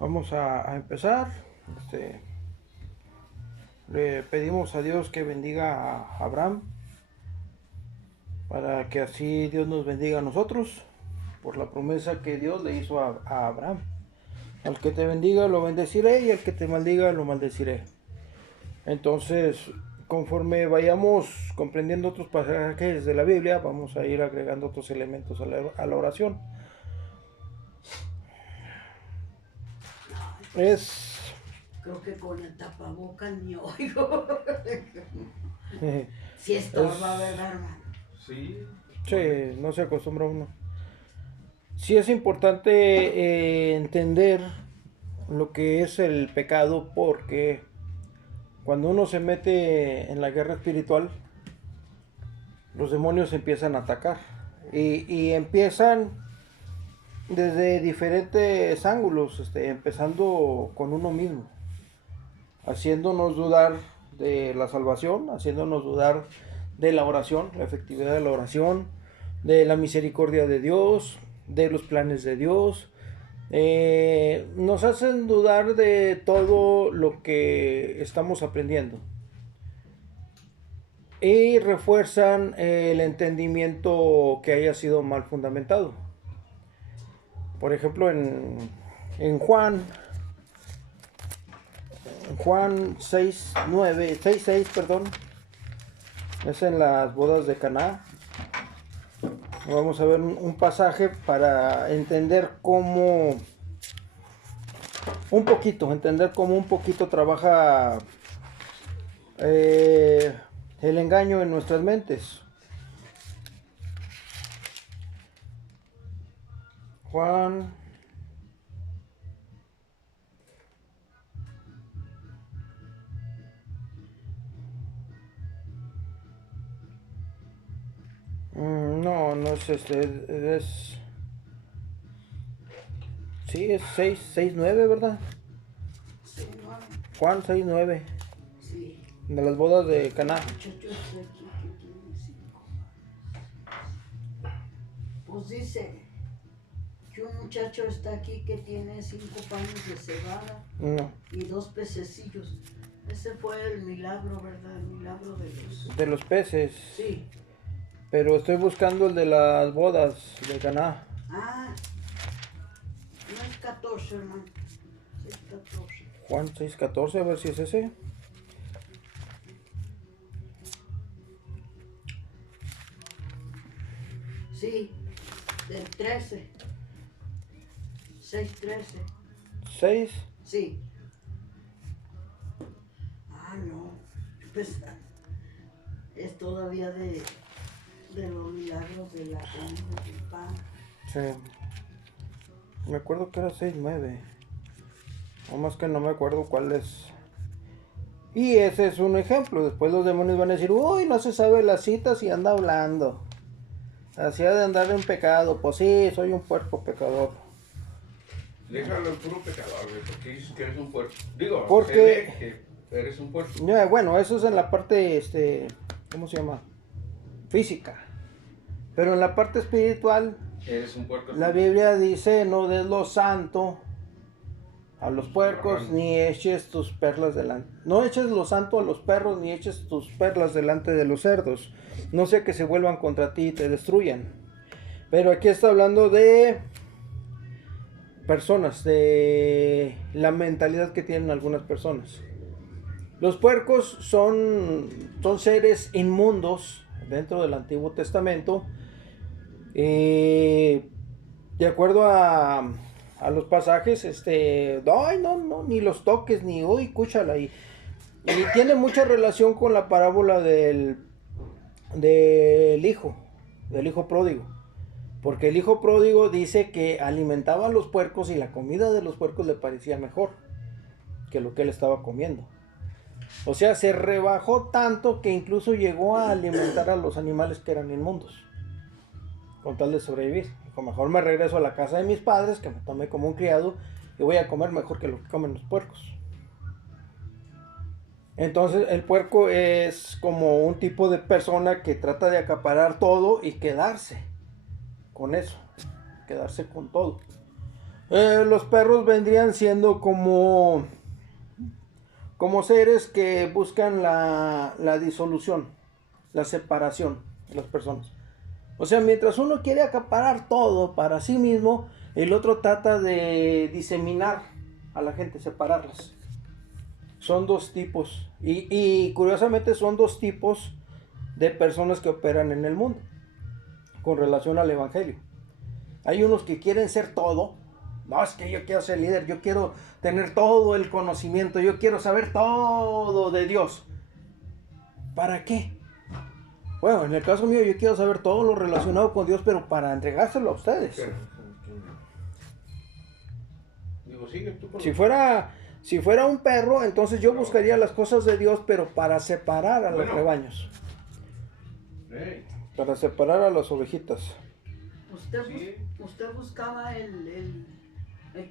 Vamos a empezar. Le pedimos a Dios que bendiga a Abraham para que así Dios nos bendiga a nosotros por la promesa que Dios le hizo a Abraham. Al que te bendiga lo bendeciré y al que te maldiga lo maldeciré. Entonces, conforme vayamos comprendiendo otros pasajes de la Biblia, vamos a ir agregando otros elementos a la oración. Creo que con el tapabocas ni oigo. Si estorba, ¿verdad, hermano? Sí, no se acostumbra uno. Sí es importante entender lo que es el pecado, porque cuando uno se mete en la guerra espiritual, los demonios empiezan a atacar y empiezan desde diferentes ángulos, empezando con uno mismo, haciéndonos dudar de la salvación, haciéndonos dudar de la oración, la efectividad de la oración, de la misericordia de Dios, de los planes de Dios. Nos hacen dudar de todo lo que estamos aprendiendo y refuerzan el entendimiento que haya sido mal fundamentado. Por ejemplo, en Juan 6, 9, 6, 6, perdón, es en las bodas de Caná. Vamos a ver un pasaje para entender cómo un poquito trabaja el engaño en nuestras mentes. Juan no es sí, es 6, 9, ¿verdad? 6, 9. Juan 6, 9. Sí. De las bodas de Caná. Pues dice que un muchacho está aquí que tiene 5 panes de cebada y 2 pececillos. Ese fue el milagro, ¿verdad? El milagro de los peces. Sí. Pero estoy buscando el de las bodas de Caná. Ah, no es 14, hermano. 6:14. Juan 6:14, a ver si es ese. Sí, del 13. 6:13. 6. Sí. Ah, no. Pues es todavía de los milagros de la comida del pan. Sí. Me acuerdo que era 6, 9. O más que no me acuerdo cuál es. Y ese es un ejemplo. Después los demonios van a decir, uy, no se sabe las citas y anda hablando. Así ha de andar en pecado. Pues sí, soy un puerco pecador. Déjalo el puro pecador, güey, porque dices que eres un puerco. Digo, porque se ve que eres un puerco. Bueno, eso es en la parte, ¿cómo se llama? Física. Pero en la parte espiritual, Eres un puerco. La Biblia dice, no des lo santo a los puercos, ni eches tus perlas delante. No eches lo santo a los perros, ni eches tus perlas delante de los cerdos. No sea que se vuelvan contra ti y te destruyan. Pero aquí está hablando de personas, de la mentalidad que tienen algunas personas. Los puercos son seres inmundos dentro del Antiguo Testamento. De acuerdo a los pasajes, ay, no, ni los toques, ni uy, cúchala. Y tiene mucha relación con la parábola del hijo pródigo. Porque el hijo pródigo dice que alimentaba a los puercos y la comida de los puercos le parecía mejor que lo que él estaba comiendo. O sea, se rebajó tanto que incluso llegó a alimentar a los animales que eran inmundos, con tal de sobrevivir. Dijo, mejor me regreso a la casa de mis padres, que me tomé como un criado, y voy a comer mejor que lo que comen los puercos. Entonces el puerco es como un tipo de persona que trata de acaparar todo y quedarse con eso, quedarse con todo. Los perros vendrían siendo como seres que buscan la disolución, la separación de las personas. O sea, mientras uno quiere acaparar todo para sí mismo, el otro trata de diseminar a la gente, separarlas. Son dos tipos. Y curiosamente son dos tipos de personas que operan en el mundo con relación al evangelio. Hay unos que quieren ser todo. No, es que yo quiero ser líder, yo quiero tener todo el conocimiento, yo quiero saber todo de Dios. ¿Para qué? Bueno, en el caso mío yo quiero saber todo lo relacionado con Dios, pero para entregárselo a ustedes. Digo, sigue tú con Si fuera un perro, entonces yo buscaría las cosas de Dios, pero para separar a los rebaños. Para separar a las ovejitas. Usted buscaba el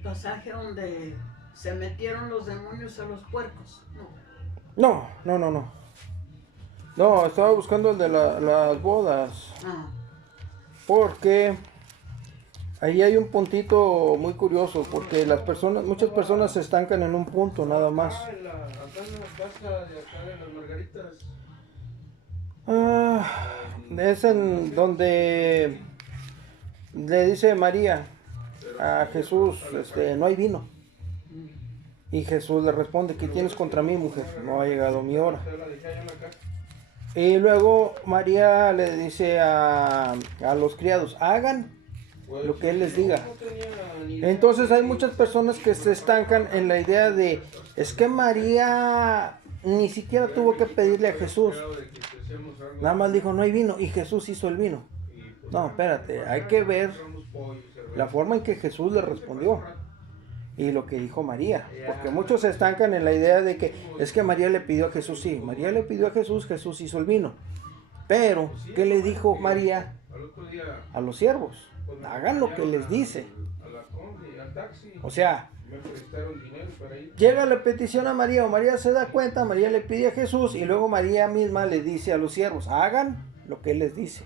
pasaje donde se metieron los demonios a los puercos. No. No, estaba buscando el de las bodas. Porque ahí hay un puntito muy curioso, porque muchas personas se estancan en un punto nada más. Acá en la casa de acá de las Margaritas. Es en donde le dice María a Jesús, no hay vino. Y Jesús le responde, ¿qué tienes contra mí, mujer? No ha llegado mi hora. Y luego María le dice a los criados, hagan lo que Él les diga. Entonces hay muchas personas que se estancan en la idea de, es que María ni siquiera tuvo que pedirle a Jesús. Nada más dijo, no hay vino, y Jesús hizo el vino. No, espérate, hay que ver la forma en que Jesús le respondió y lo que dijo María, porque muchos se estancan en la idea de que es que María le pidió a Jesús. Sí, María le pidió a Jesús, Jesús hizo el vino, pero ¿qué le dijo María a los siervos? Hagan lo que les dice. O sea, llega la petición a María, o María se da cuenta, María le pide a Jesús, y luego María misma le dice a los siervos, hagan lo que Él les dice.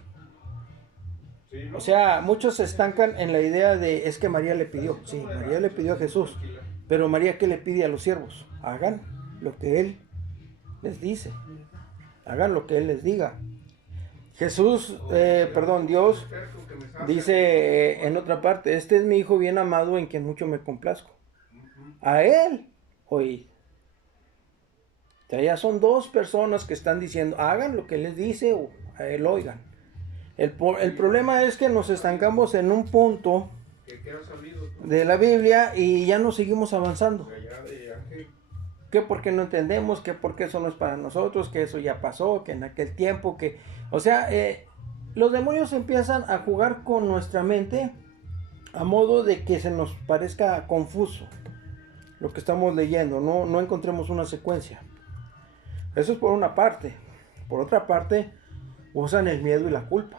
O sea, muchos se estancan en la idea de, es que María le pidió. Sí, María le pidió a Jesús, pero María, ¿qué le pide a los siervos? Hagan lo que Él les dice. Hagan lo que Él les diga. Dios dice en otra parte, este es mi hijo bien amado en quien mucho me complazco. A Él oíd. O sea, ya son dos personas que están diciendo, hagan lo que Él les dice o a Él oigan. El problema es que nos estancamos en un punto de la Biblia y ya no seguimos avanzando. Que porque no entendemos, que porque eso no es para nosotros, que eso ya pasó, que en aquel tiempo, que... O sea, los demonios empiezan a jugar con nuestra mente a modo de que se nos parezca confuso lo que estamos leyendo, no encontremos una secuencia. Eso es por una parte. Por otra parte, usan el miedo y la culpa.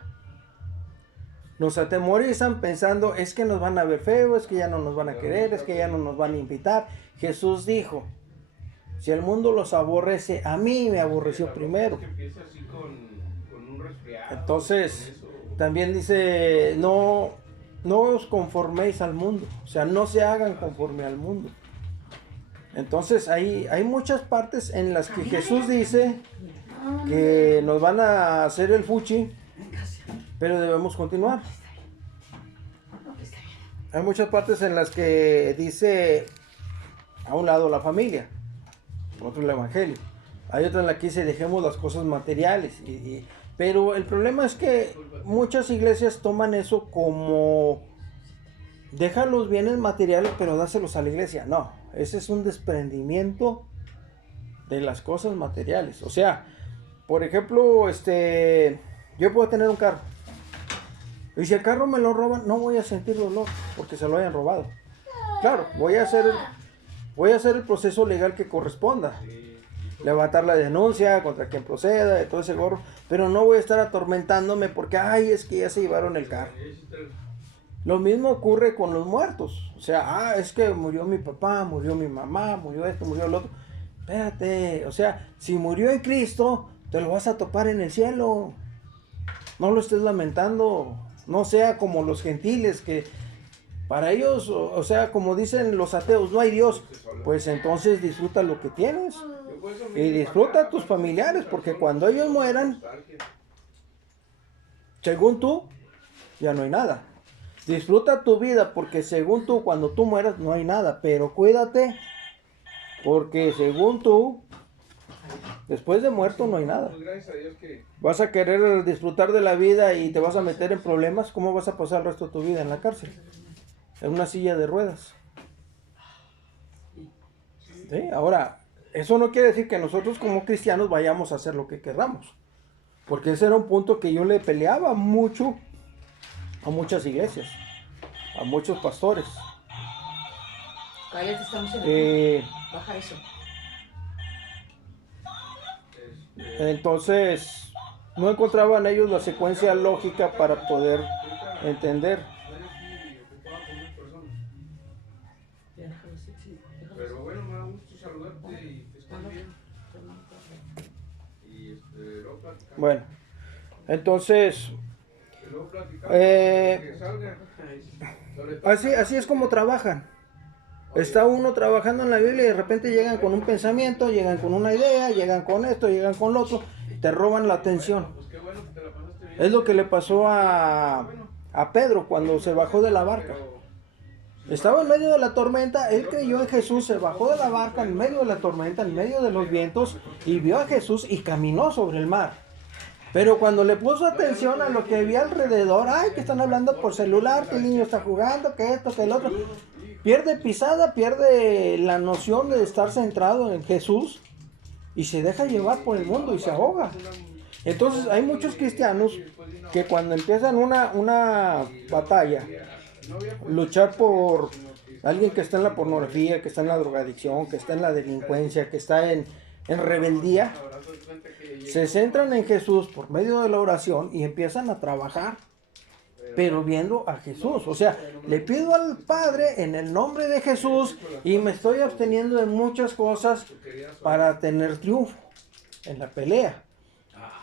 Nos atemorizan pensando, es que nos van a ver feo, es que ya no nos van a querer, es que ya no nos van a invitar. Jesús dijo, si el mundo los aborrece, a mí me aborreció primero. Entonces, también dice, no os conforméis al mundo, o sea, no se hagan conforme al mundo. Entonces, hay muchas partes en las que Jesús dice que nos van a hacer el fuchi, pero debemos continuar. Hay muchas partes en las que dice a un lado la familia, otro el evangelio. Hay otra en la que dice dejemos las cosas materiales. Pero el problema es que muchas iglesias toman eso como deja los bienes materiales pero dáselos a la iglesia. No, ese es un desprendimiento de las cosas materiales. O sea, por ejemplo, yo puedo tener un carro. Y si el carro me lo roban, no voy a sentir dolor porque se lo hayan robado. Claro, voy a hacer el proceso legal que corresponda. Levantar la denuncia contra quien proceda, de todo ese gorro. Pero no voy a estar atormentándome porque, es que ya se llevaron el carro. Lo mismo ocurre con los muertos. O sea, es que murió mi papá, murió mi mamá, murió esto, murió el otro. Espérate, o sea, si murió en Cristo, te lo vas a topar en el cielo. No lo estés lamentando. No sea como los gentiles que Para ellos, o sea, como dicen los ateos, no hay Dios. Pues entonces disfruta lo que tienes. Y disfruta a tus familiares, porque cuando ellos mueran, según tú, ya no hay nada. Disfruta tu vida, porque según tú, cuando tú mueras, no hay nada. Pero cuídate, porque según tú, después de muerto no hay nada. Vas a querer disfrutar de la vida y te vas a meter en problemas. ¿Cómo vas a pasar el resto de tu vida en la cárcel? En una silla de ruedas. ¿Sí? Ahora, eso no quiere decir que nosotros como cristianos vayamos a hacer lo que queramos. Porque ese era un punto que yo le peleaba mucho a muchas iglesias, a muchos pastores. Cállate, estamos en el baja eso. Entonces, no encontraban ellos la secuencia lógica para poder entender. Pero bueno, me da gusto saludarte y que estés bien. Y luego platicamos. Bueno, entonces, así es como trabajan. Está uno trabajando en la Biblia y de repente llegan con un pensamiento, llegan con una idea, llegan con esto, llegan con lo otro, te roban la atención. Es lo que le pasó a Pedro cuando se bajó de la barca. Estaba en medio de la tormenta, él creyó en Jesús, se bajó de la barca en medio de la tormenta, en medio de los vientos, y vio a Jesús y caminó sobre el mar. Pero cuando le puso atención a lo que había alrededor, ay, que están hablando por celular, que el niño está jugando, que esto, que el otro, pierde pisada, pierde la noción de estar centrado en Jesús y se deja llevar por el mundo y se ahoga. Entonces hay muchos cristianos que cuando empiezan una batalla, luchar por alguien que está en la pornografía, que está en la drogadicción, que está en la delincuencia, que está en rebeldía, se centran en Jesús por medio de la oración y empiezan a trabajar, pero viendo a Jesús. O sea, le pido al Padre en el nombre de Jesús y me estoy absteniendo de muchas cosas para tener triunfo en la pelea.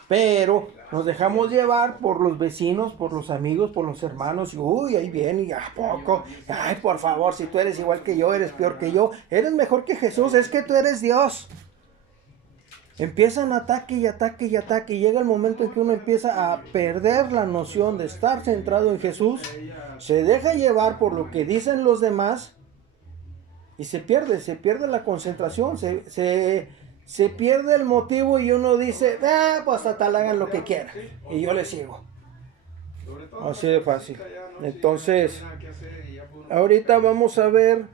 Pero nos dejamos llevar por los vecinos, por los amigos, por los hermanos. Y uy, ahí viene, y a poco. Ay, por favor, si tú eres igual que yo, eres peor que yo. Eres mejor que Jesús, es que tú eres Dios. Empiezan ataque y ataque y ataque. Y llega el momento en que uno empieza a perder la noción de estar centrado en Jesús. Se deja llevar por lo que dicen los demás. Y se pierde la concentración. Se pierde el motivo y uno dice, pues hasta hagan lo que quieran. Y yo le sigo. Así de fácil. Entonces, ahorita vamos a ver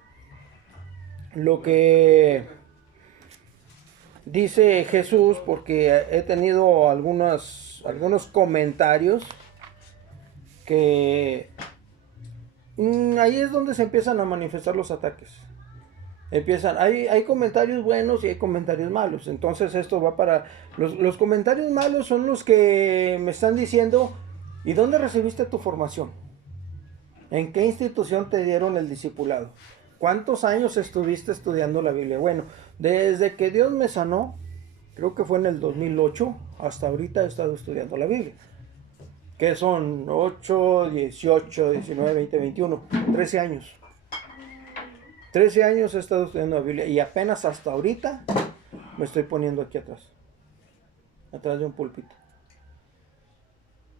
lo que dice Jesús, porque he tenido algunos comentarios que ahí es donde se empiezan a manifestar los ataques. Hay comentarios buenos y hay comentarios malos. Entonces esto va para los comentarios malos son los que me están diciendo, ¿y dónde recibiste tu formación? ¿En qué institución te dieron el discipulado? ¿Cuántos años estuviste estudiando la Biblia? Bueno, desde que Dios me sanó, creo que fue en el 2008, hasta ahorita he estado estudiando la Biblia. Que son 8, 18, 19, 20, 21, 13 años. 13 años he estado estudiando la Biblia y apenas hasta ahorita me estoy poniendo aquí atrás de un púlpito.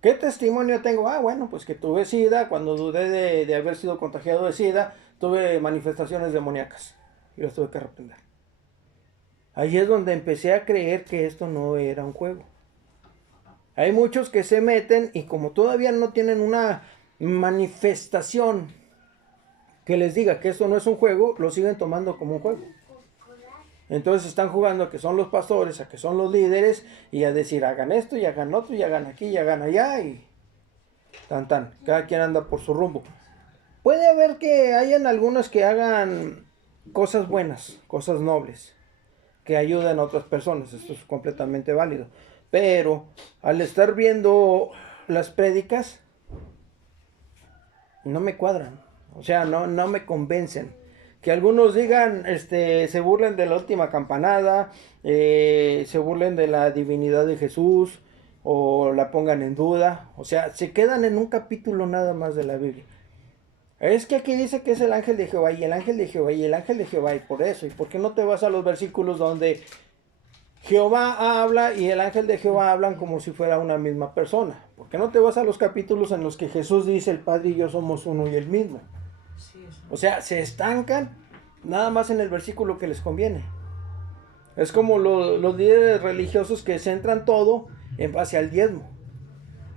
¿Qué testimonio tengo? Bueno, pues que tuve SIDA, cuando dudé de haber sido contagiado de SIDA, tuve manifestaciones demoníacas y las tuve que reprender. Ahí es donde empecé a creer que esto no era un juego. Hay muchos que se meten y como todavía no tienen una manifestación que les diga que esto no es un juego, lo siguen tomando como un juego. Entonces están jugando a que son los pastores, a que son los líderes, y a decir, hagan esto, y hagan otro, y hagan aquí, y hagan allá, y tan. Cada quien anda por su rumbo. Puede haber que hayan algunos que hagan cosas buenas, cosas nobles, que ayuden a otras personas. Esto es completamente válido. Pero al estar viendo las prédicas, no me cuadran. O sea, no me convencen. Que algunos digan, se burlen de la última campanada, se burlen de la divinidad de Jesús, o la pongan en duda. O sea, se quedan en un capítulo nada más de la Biblia. Es que aquí dice que es el ángel de Jehová y el ángel de Jehová y el ángel de Jehová y por eso. ¿Y por qué no te vas a los versículos donde Jehová habla y el ángel de Jehová hablan como si fuera una misma persona? ¿Por qué no te vas a los capítulos en los que Jesús dice el Padre y yo somos uno y el mismo? Sí, eso. O sea, se estancan nada más en el versículo que les conviene. Es como los líderes religiosos que centran todo en base al diezmo.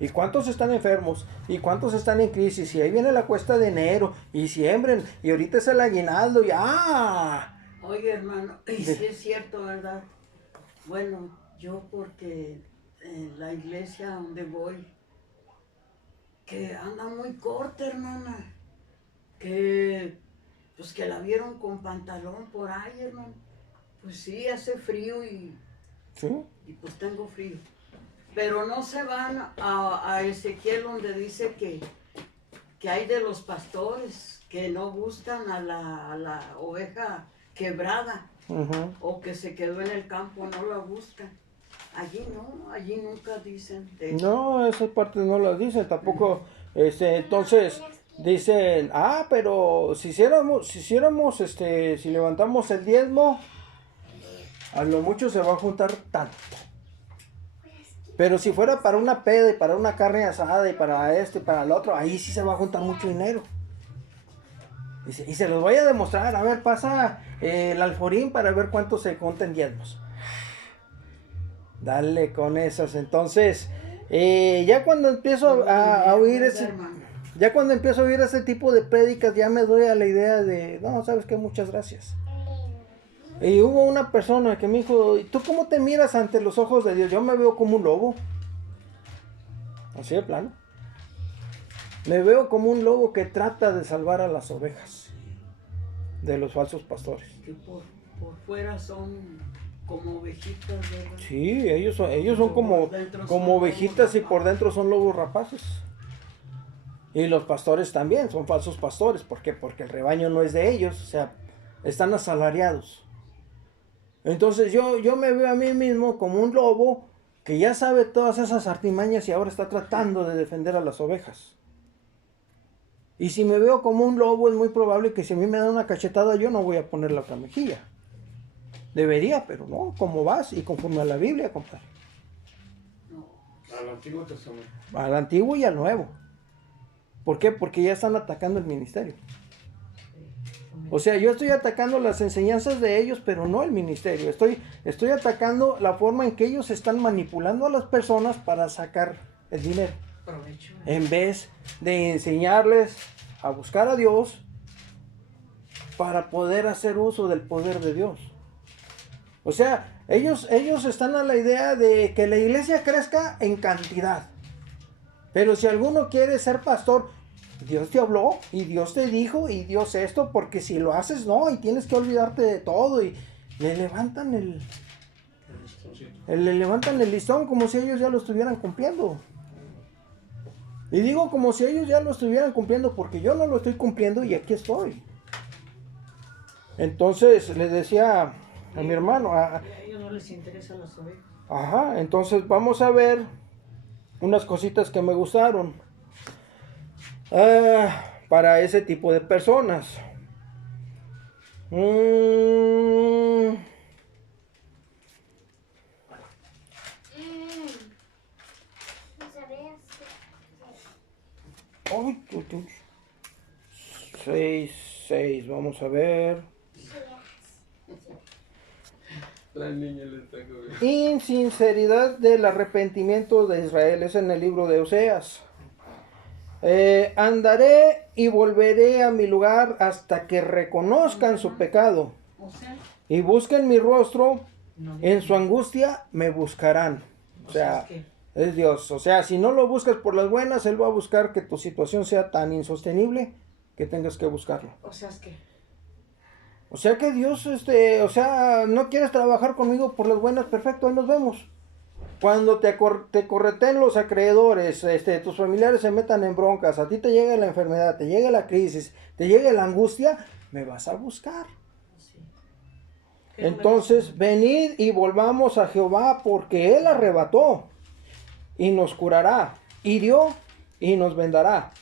¿Y cuántos están enfermos? ¿Y cuántos están en crisis? Y ahí viene la cuesta de enero. Y siembren. Y ahorita es el aguinaldo. Y ¡ah! Oye, hermano, y sí es cierto, ¿verdad? Bueno, yo porque en la iglesia donde voy, que anda muy corta, hermana. Pues que la vieron con pantalón por ahí, hermano. Pues sí, hace frío y ¿Sí? pues tengo frío. Pero no se van a Ezequiel donde dice que hay de los pastores que no buscan a la oveja quebrada Uh-huh. o que se quedó en el campo, no la buscan. Allí no, allí nunca dicen de eso. No, esas partes no las dicen tampoco. Entonces dicen, pero si levantamos el diezmo, a lo mucho se va a juntar tanto. Pero si fuera para una peda y para una carne asada y para esto y para el otro, ahí sí se va a juntar mucho dinero. Y se los voy a demostrar. A ver, pasa el alforín para ver cuánto se junta en diezmos. Dale con esas. Entonces, ya cuando empiezo a oír ya cuando empiezo a oír ese tipo de prédicas, ya me doy a la idea de, no, ¿sabes qué? Muchas gracias. Y hubo una persona que me dijo, ¿y tú cómo te miras ante los ojos de Dios? Yo me veo como un lobo. Así de plano. Me veo como un lobo que trata de salvar a las ovejas de los falsos pastores. Que por fuera son como ovejitas, ¿verdad? Sí, ellos son como ovejitas y por dentro son lobos rapaces. Y los pastores también son falsos pastores. ¿Por qué? Porque el rebaño no es de ellos, o sea, están asalariados. Entonces yo me veo a mí mismo como un lobo que ya sabe todas esas artimañas y ahora está tratando de defender a las ovejas. Y si me veo como un lobo, es muy probable que si a mí me dan una cachetada, yo no voy a poner la otra mejilla. Debería, pero no, como vas y conforme a la Biblia, compadre. Al Antiguo Testamento. Al Antiguo y al Nuevo. ¿Por qué? Porque ya están atacando el ministerio. O sea, yo estoy atacando las enseñanzas de ellos, pero no el ministerio. Estoy atacando la forma en que ellos están manipulando a las personas para sacar el dinero. Provecho. En vez de enseñarles a buscar a Dios para poder hacer uso del poder de Dios. O sea, ellos están a la idea de que la iglesia crezca en cantidad. Pero si alguno quiere ser pastor, Dios te habló y Dios te dijo y Dios esto, porque si lo haces no, y tienes que olvidarte de todo y le levantan el listón como si ellos ya lo estuvieran cumpliendo. Y digo como si ellos ya lo estuvieran cumpliendo porque yo no lo estoy cumpliendo y aquí estoy. Entonces le decía a mi hermano, A ellos no les interesan las ovejas. ajá, entonces vamos a ver unas cositas que me gustaron para ese tipo de personas. Ay, 6, vamos a ver. La niña le está comiendo. Insinceridad del arrepentimiento de Israel, es en el libro de Oseas. Andaré y volveré a mi lugar hasta que reconozcan su pecado O sea, y busquen mi rostro, no, en su angustia me buscarán. O sea, es Dios. O sea, si no lo buscas por las buenas, Él va a buscar que tu situación sea tan insostenible que tengas que buscarlo. O sea, es que O sea que Dios, no quieres trabajar conmigo por las buenas, perfecto, ahí nos vemos. Cuando te correten los acreedores, tus familiares se metan en broncas, a ti te llega la enfermedad, te llega la crisis, te llega la angustia, me vas a buscar. sí. Entonces, venid y volvamos a Jehová, porque Él arrebató y nos curará, hirió y nos vendará.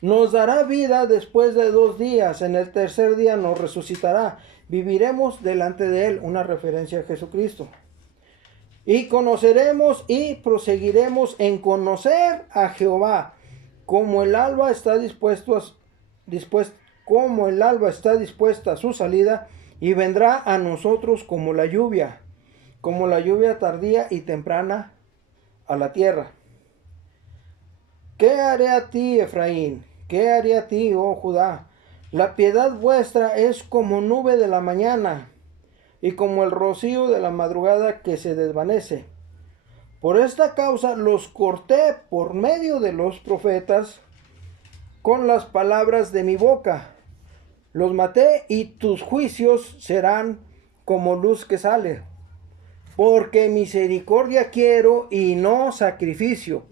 Nos dará vida después de 2 días. En el tercer día nos resucitará. Viviremos delante de Él. Una referencia a Jesucristo. Y conoceremos y proseguiremos en conocer a Jehová. Como el alba está dispuesta a su salida, y vendrá a nosotros como la lluvia tardía y temprana a la tierra. ¿Qué haré a ti, Efraín? ¿Qué haré a ti, oh Judá? La piedad vuestra es como nube de la mañana, y como el rocío de la madrugada que se desvanece. Por esta causa los corté por medio de los profetas con las palabras de mi boca. Los maté, y tus juicios serán como luz que sale. Porque misericordia quiero y no sacrificio,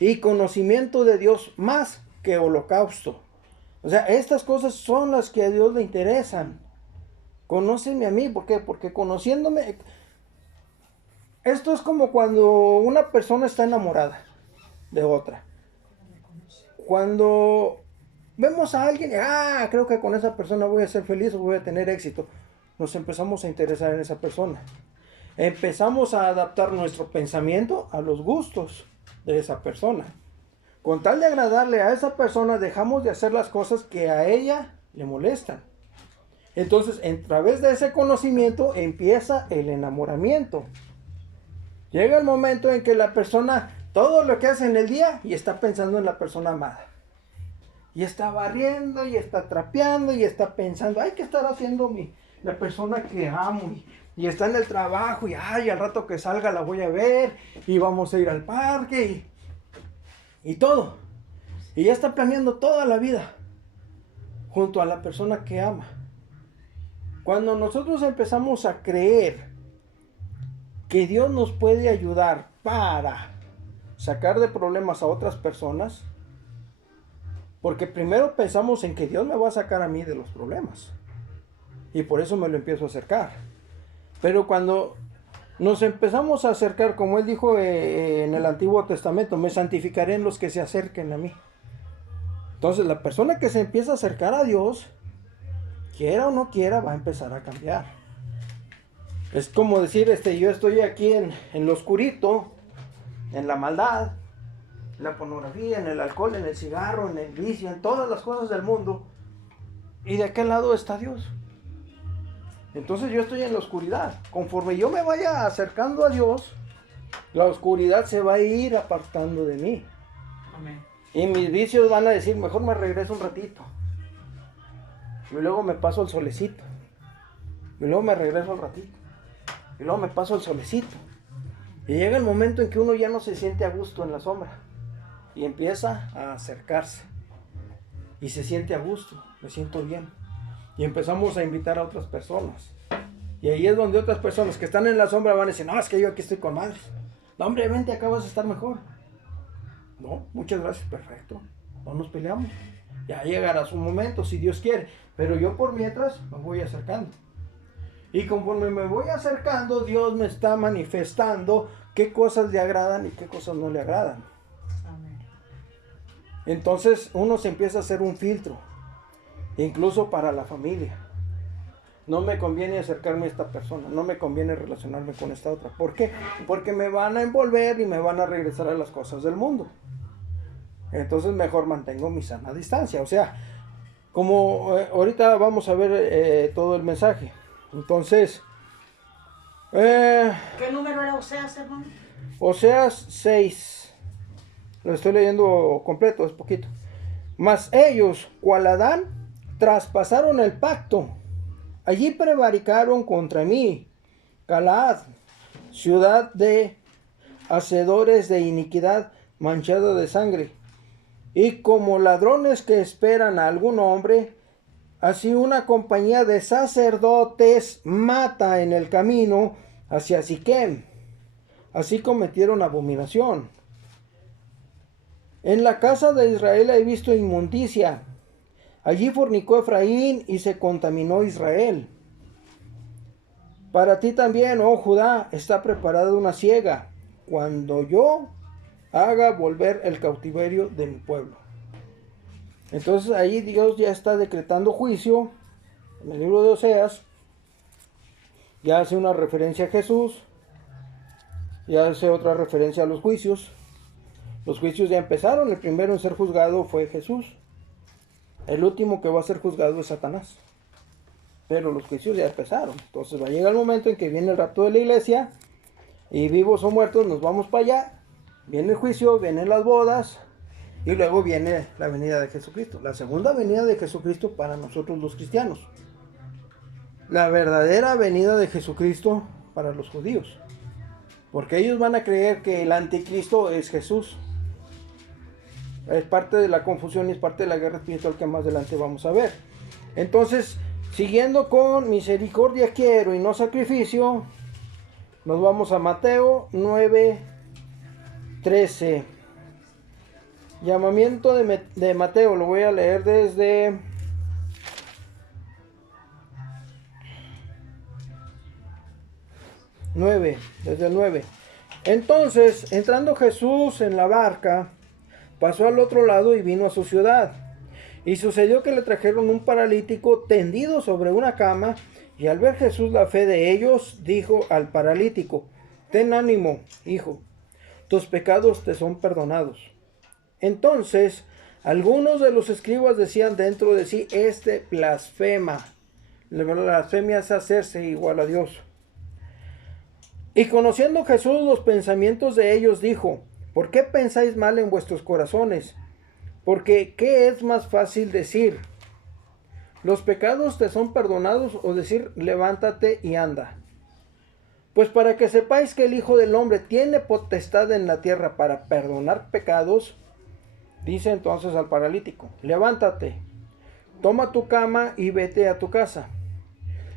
y conocimiento de Dios más que holocausto. O sea, estas cosas son las que a Dios le interesan. Conóceme a mí. ¿Por qué? Porque conociéndome... Esto es como cuando una persona está enamorada de otra. Cuando vemos a alguien, creo que con esa persona voy a ser feliz o voy a tener éxito, nos empezamos a interesar en esa persona. Empezamos a adaptar nuestro pensamiento a los gustos de esa persona. Con tal de agradarle a esa persona, dejamos de hacer las cosas que a ella le molestan. Entonces, a través de ese conocimiento empieza el enamoramiento. Llega el momento en que la persona, todo lo que hace en el día, y está pensando en la persona amada. Y está barriendo, y está trapeando, y está pensando, ¿qué estará haciendo la persona que amo? Y está en el trabajo, y al rato que salga la voy a ver, y vamos a ir al parque, y todo. Y ya está planeando toda la vida junto a la persona que ama. Cuando nosotros empezamos a creer que Dios nos puede ayudar para sacar de problemas a otras personas, porque primero pensamos en que Dios me va a sacar a mí de los problemas, y por eso me lo empiezo a acercar. Pero cuando nos empezamos a acercar, como Él dijo en el Antiguo Testamento, me santificaré en los que se acerquen a mí. Entonces la persona que se empieza a acercar a Dios, quiera o no quiera, va a empezar a cambiar. Es como decir, yo estoy aquí en lo oscurito, en la maldad, en la pornografía, en el alcohol, en el cigarro, en el vicio, en todas las cosas del mundo. Y de aquel lado está Dios. Entonces yo estoy en la oscuridad. Conforme yo me vaya acercando a Dios, la oscuridad se va a ir apartando de mí. Amén. Y mis vicios van a decir, mejor me regreso un ratito. Y luego me paso el solecito. Y luego me regreso al ratito. Y luego me paso el solecito. Y llega el momento en que uno ya no se siente a gusto en la sombra. Y empieza a acercarse. Y se siente a gusto. Me siento bien. Y empezamos a invitar a otras personas. Y ahí es donde otras personas que están en la sombra van a decir, no, es que yo aquí estoy con madres. No, hombre, vente, acá vas a estar mejor. No, muchas gracias, perfecto. No nos peleamos. Ya llegará su momento, si Dios quiere. Pero yo por mientras me voy acercando. Y conforme me voy acercando, Dios me está manifestando qué cosas le agradan y qué cosas no le agradan. Amén. Entonces uno se empieza a hacer un filtro. Incluso para la familia. No me conviene acercarme a esta persona. No me conviene relacionarme con esta otra. ¿Por qué? Porque me van a envolver y me van a regresar a las cosas del mundo. Entonces mejor mantengo mi sana distancia. O sea, como ahorita vamos a ver todo el mensaje. Entonces, ¿qué número era Oseas, hermano? Oseas 6. Lo estoy leyendo completo, es poquito. Mas ellos, cual Adán, traspasaron el pacto. Allí prevaricaron contra mí. Galaad, ciudad de hacedores de iniquidad, manchada de sangre. Y como ladrones que esperan a algún hombre, así una compañía de sacerdotes mata en el camino hacia Siquem. Así cometieron abominación. En la casa de Israel he visto inmundicia. Allí fornicó Efraín y se contaminó Israel. Para ti también, oh Judá, está preparada una siega, cuando yo haga volver el cautiverio de mi pueblo. Entonces ahí Dios ya está decretando juicio. En el libro de Oseas ya hace una referencia a Jesús, ya hace otra referencia a los juicios. Los juicios ya empezaron. El primero en ser juzgado fue Jesús. El último que va a ser juzgado es Satanás. Pero los juicios ya empezaron. Entonces va a llegar el momento en que viene el rapto de la iglesia y vivos o muertos nos vamos para allá. Viene el juicio, vienen las bodas y luego viene la venida de Jesucristo. La segunda venida de Jesucristo para nosotros los cristianos. La verdadera venida de Jesucristo para los judíos. Porque ellos van a creer que el anticristo es Jesús. Es parte de la confusión y es parte de la guerra espiritual que más adelante vamos a ver. Entonces, siguiendo con misericordia quiero y no sacrificio, nos vamos a Mateo 9:13. Llamamiento de Mateo, lo voy a leer desde desde el 9. Entonces, entrando Jesús en la barca, pasó al otro lado y vino a su ciudad. Y sucedió que le trajeron un paralítico tendido sobre una cama, y al ver Jesús la fe de ellos, dijo al paralítico: ten ánimo, hijo, tus pecados te son perdonados. Entonces, algunos de los escribas decían dentro de sí: este blasfema. La blasfemia es hacerse igual a Dios. Y conociendo Jesús los pensamientos de ellos, dijo: ¿por qué pensáis mal en vuestros corazones? Porque ¿qué es más fácil decir: los pecados te son perdonados, o decir: levántate y anda? Pues para que sepáis que el Hijo del Hombre tiene potestad en la tierra para perdonar pecados, dice entonces al paralítico: levántate, toma tu cama y vete a tu casa.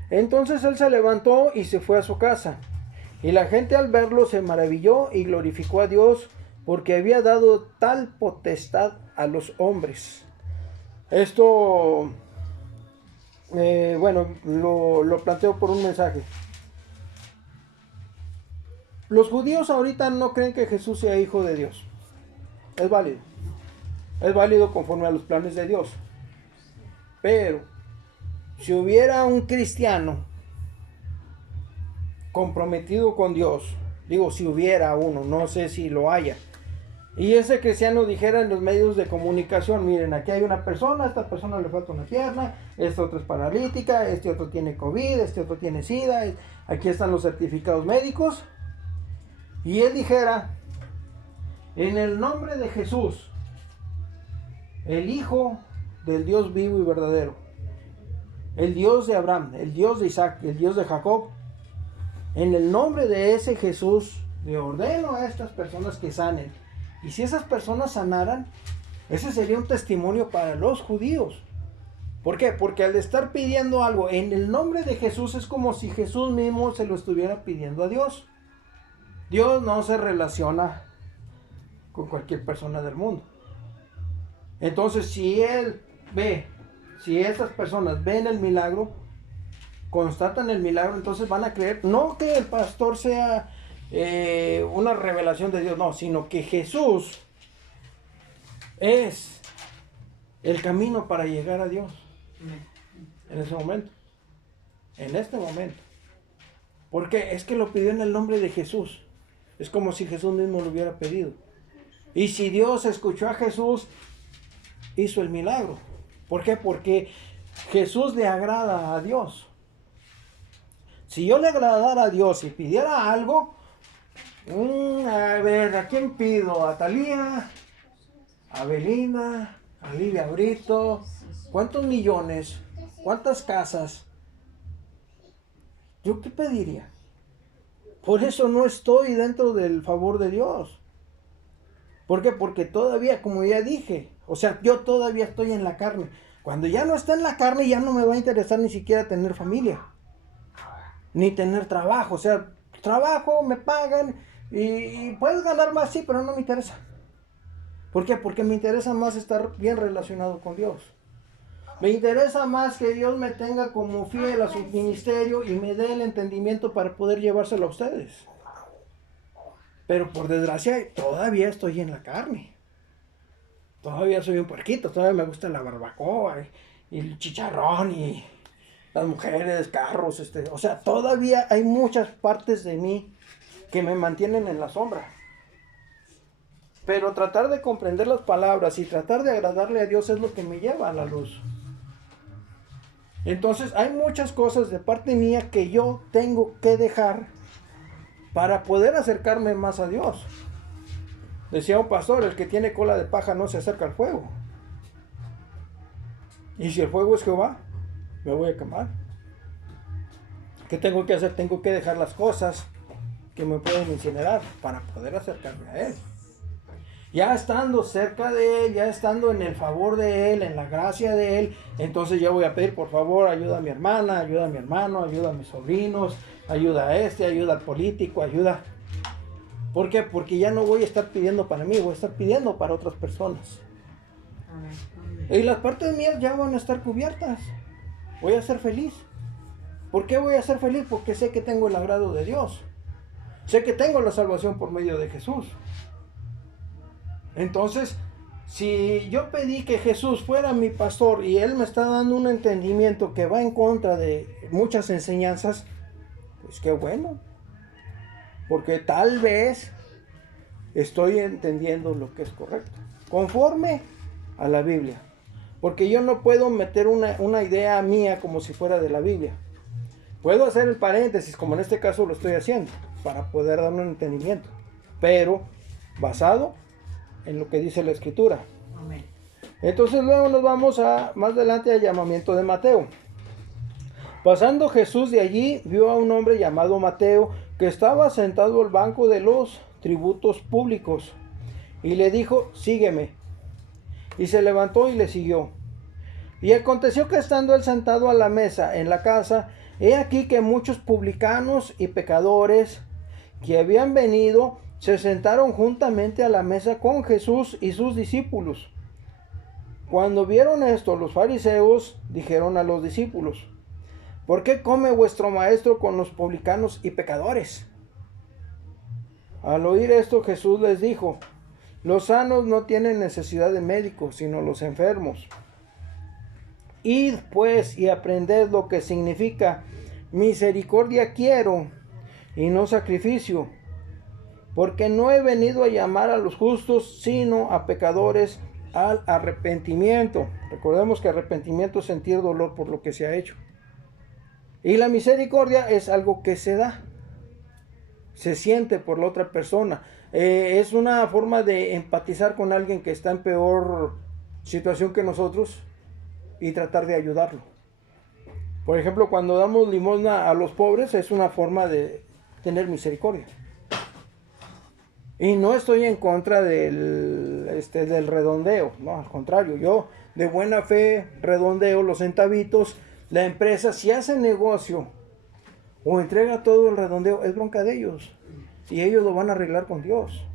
Entonces él se levantó y se fue a su casa. Y la gente al verlo se maravilló y glorificó a Dios, porque había dado tal potestad a los hombres. Esto, lo planteo por un mensaje. Los judíos ahorita no creen que Jesús sea hijo de Dios. Es válido. Es válido conforme a los planes de Dios. Pero, si hubiera un cristiano comprometido con Dios, digo si hubiera uno, no sé si lo haya, y ese cristiano dijera en los medios de comunicación: miren, aquí hay una persona, a esta persona le falta una pierna, esta otra es paralítica, este otro tiene COVID, este otro tiene SIDA, aquí están los certificados médicos, y él dijera: en el nombre de Jesús, el Hijo del Dios vivo y verdadero, el Dios de Abraham, el Dios de Isaac, el Dios de Jacob, en el nombre de ese Jesús, le ordeno a estas personas que sanen. Y si esas personas sanaran, ese sería un testimonio para los judíos. ¿Por qué? Porque al estar pidiendo algo en el nombre de Jesús, es como si Jesús mismo se lo estuviera pidiendo a Dios. Dios no se relaciona con cualquier persona del mundo. Entonces, si esas personas ven el milagro, constatan el milagro, entonces van a creer, no que el pastor sea una revelación de Dios, no, sino que Jesús es el camino para llegar a Dios. En ese momento, en este momento, porque es que lo pidió en el nombre de Jesús. Es como si Jesús mismo lo hubiera pedido. Y si Dios escuchó a Jesús, hizo el milagro. ¿Por qué? Porque Jesús le agrada a Dios. Si yo le agradara a Dios y pidiera algo, a ver, ¿a quién pido? ¿A Talía? ¿A Belinda? ¿A Lidia Brito? ¿Cuántos millones? ¿Cuántas casas? ¿Yo qué pediría? Por eso no estoy dentro del favor de Dios. ¿Por qué? Porque todavía, como ya dije, o sea, yo todavía estoy en la carne. Cuando ya no está en la carne, ya no me va a interesar ni siquiera tener familia, ni tener trabajo. O sea, trabajo, me pagan y puedes ganar más, sí, pero no me interesa. ¿Por qué? Porque me interesa más estar bien relacionado con Dios. Me interesa más que Dios me tenga como fiel a su ministerio y me dé el entendimiento para poder llevárselo a ustedes. Pero por desgracia todavía estoy en la carne. Todavía soy un puerquito, todavía me gusta la barbacoa y el chicharrón y las mujeres, carros, o sea, todavía hay muchas partes de mí que me mantienen en la sombra. Pero tratar de comprender las palabras y tratar de agradarle a Dios es lo que me lleva a la luz. Entonces hay muchas cosas de parte mía que yo tengo que dejar para poder acercarme más a Dios. Decía un pastor, el que tiene cola de paja no se acerca al fuego. Y si el fuego es Jehová, me voy a quemar. ¿Qué tengo que hacer? Tengo que dejar las cosas que me pueden incinerar para poder acercarme a Él. Ya estando cerca de Él, ya estando en el favor de Él, en la gracia de Él, entonces ya voy a pedir, por favor, ayuda a mi hermana, ayuda a mi hermano, ayuda a mis sobrinos, ayuda a ayuda al político, ayuda. ¿Por qué? Porque ya no voy a estar pidiendo para mí, voy a estar pidiendo para otras personas. Amén. Y las partes mías ya van a estar cubiertas. Voy a ser feliz. ¿Por qué voy a ser feliz? Porque sé que tengo el agrado de Dios. Sé que tengo la salvación por medio de Jesús. Entonces, si yo pedí que Jesús fuera mi pastor y Él me está dando un entendimiento que va en contra de muchas enseñanzas, pues qué bueno. Porque tal vez estoy entendiendo lo que es correcto, conforme a la Biblia. Porque yo no puedo meter una idea mía como si fuera de la Biblia. Puedo hacer el paréntesis, como en este caso lo estoy haciendo, para poder dar un entendimiento, pero basado en lo que dice la Escritura. Amén. Entonces luego nos vamos más adelante al llamamiento de Mateo. Pasando Jesús de allí, vio a un hombre llamado Mateo, que estaba sentado al banco de los tributos públicos, y le dijo, sígueme. Y se levantó y le siguió. Y aconteció que estando él sentado a la mesa en la casa, he aquí que muchos publicanos y pecadores que habían venido se sentaron juntamente a la mesa con Jesús y sus discípulos. Cuando vieron esto, los fariseos dijeron a los discípulos, ¿por qué come vuestro maestro con los publicanos y pecadores? Al oír esto, Jesús les dijo, los sanos no tienen necesidad de médicos, sino los enfermos. Id pues y aprended lo que significa misericordia quiero y no sacrificio, porque no he venido a llamar a los justos, sino a pecadores al arrepentimiento. Recordemos que arrepentimiento es sentir dolor por lo que se ha hecho. Y la misericordia es algo que se da, se siente por la otra persona. Es una forma de empatizar con alguien que está en peor situación que nosotros y tratar de ayudarlo. Por ejemplo, cuando damos limosna a los pobres es una forma de tener misericordia. Y no estoy en contra del redondeo, no, al contrario, yo de buena fe redondeo los centavitos. La empresa, si hace negocio o entrega todo el redondeo, es bronca de ellos. Y ellos lo van a arreglar con Dios.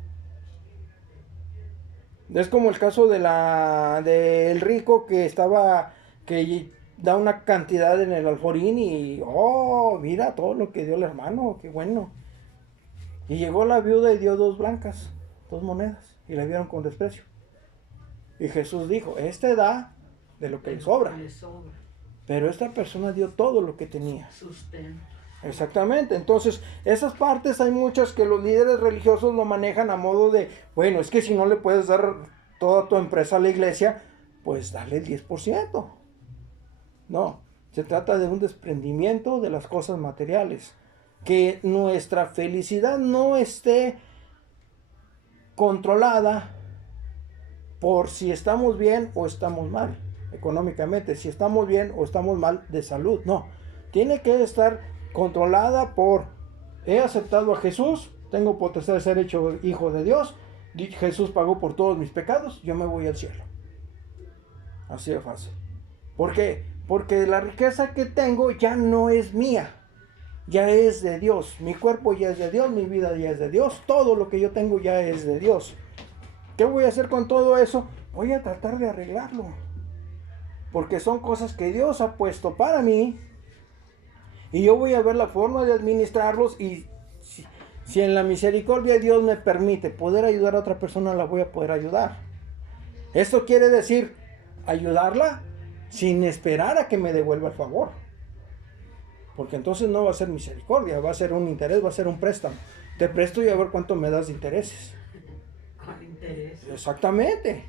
Es como el caso del rico que da una cantidad en el alforín y, oh, mira todo lo que dio el hermano, qué bueno. Y llegó la viuda y dio 2 blancas, 2 monedas, y la vieron con desprecio. Y Jesús dijo, da de lo que le sobra. Pero esta persona dio todo lo que tenía. Sustento. Exactamente. Entonces, esas partes hay muchas que los líderes religiosos lo manejan a modo de, bueno, es que si no le puedes dar toda tu empresa a la iglesia, pues dale el 10%. No, se trata de un desprendimiento de las cosas materiales. Que nuestra felicidad no esté controlada por si estamos bien o estamos mal económicamente, si estamos bien o estamos mal de salud. No, tiene que estar controlada por, he aceptado a Jesús, tengo potestad de ser hecho hijo de Dios, Jesús pagó por todos mis pecados, yo me voy al cielo. Así de fácil. ¿Por qué? Porque la riqueza que tengo ya no es mía, ya es de Dios. Mi cuerpo ya es de Dios, mi vida ya es de Dios, todo lo que yo tengo ya es de Dios. ¿Qué voy a hacer con todo eso? Voy a tratar de arreglarlo. Porque son cosas que Dios ha puesto para mí. Y yo voy a ver la forma de administrarlos. Y si en la misericordia de Dios me permite poder ayudar a otra persona, la voy a poder ayudar. Esto quiere decir ayudarla sin esperar a que me devuelva el favor. Porque entonces no va a ser misericordia, va a ser un interés, va a ser un préstamo. Te presto y a ver cuánto me das de intereses. Con interés. Exactamente.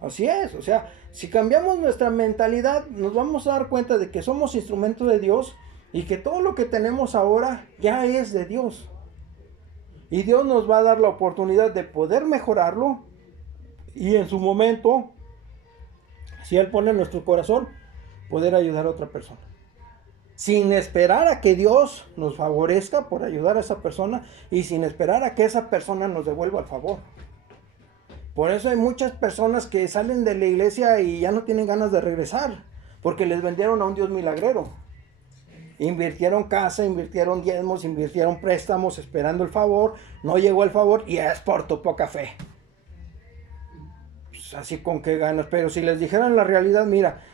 Así es. O sea, si cambiamos nuestra mentalidad, nos vamos a dar cuenta de que somos instrumentos de Dios y que todo lo que tenemos ahora ya es de Dios. Y Dios nos va a dar la oportunidad de poder mejorarlo y en su momento, si Él pone en nuestro corazón, poder ayudar a otra persona. Sin esperar a que Dios nos favorezca por ayudar a esa persona y sin esperar a que esa persona nos devuelva el favor. Por eso hay muchas personas que salen de la iglesia y ya no tienen ganas de regresar, porque les vendieron a un Dios milagrero. Invirtieron casa, invirtieron diezmos, invirtieron préstamos esperando el favor, no llegó el favor y es por tu poca fe. Pues así con qué ganas, pero si les dijeran la realidad, mira,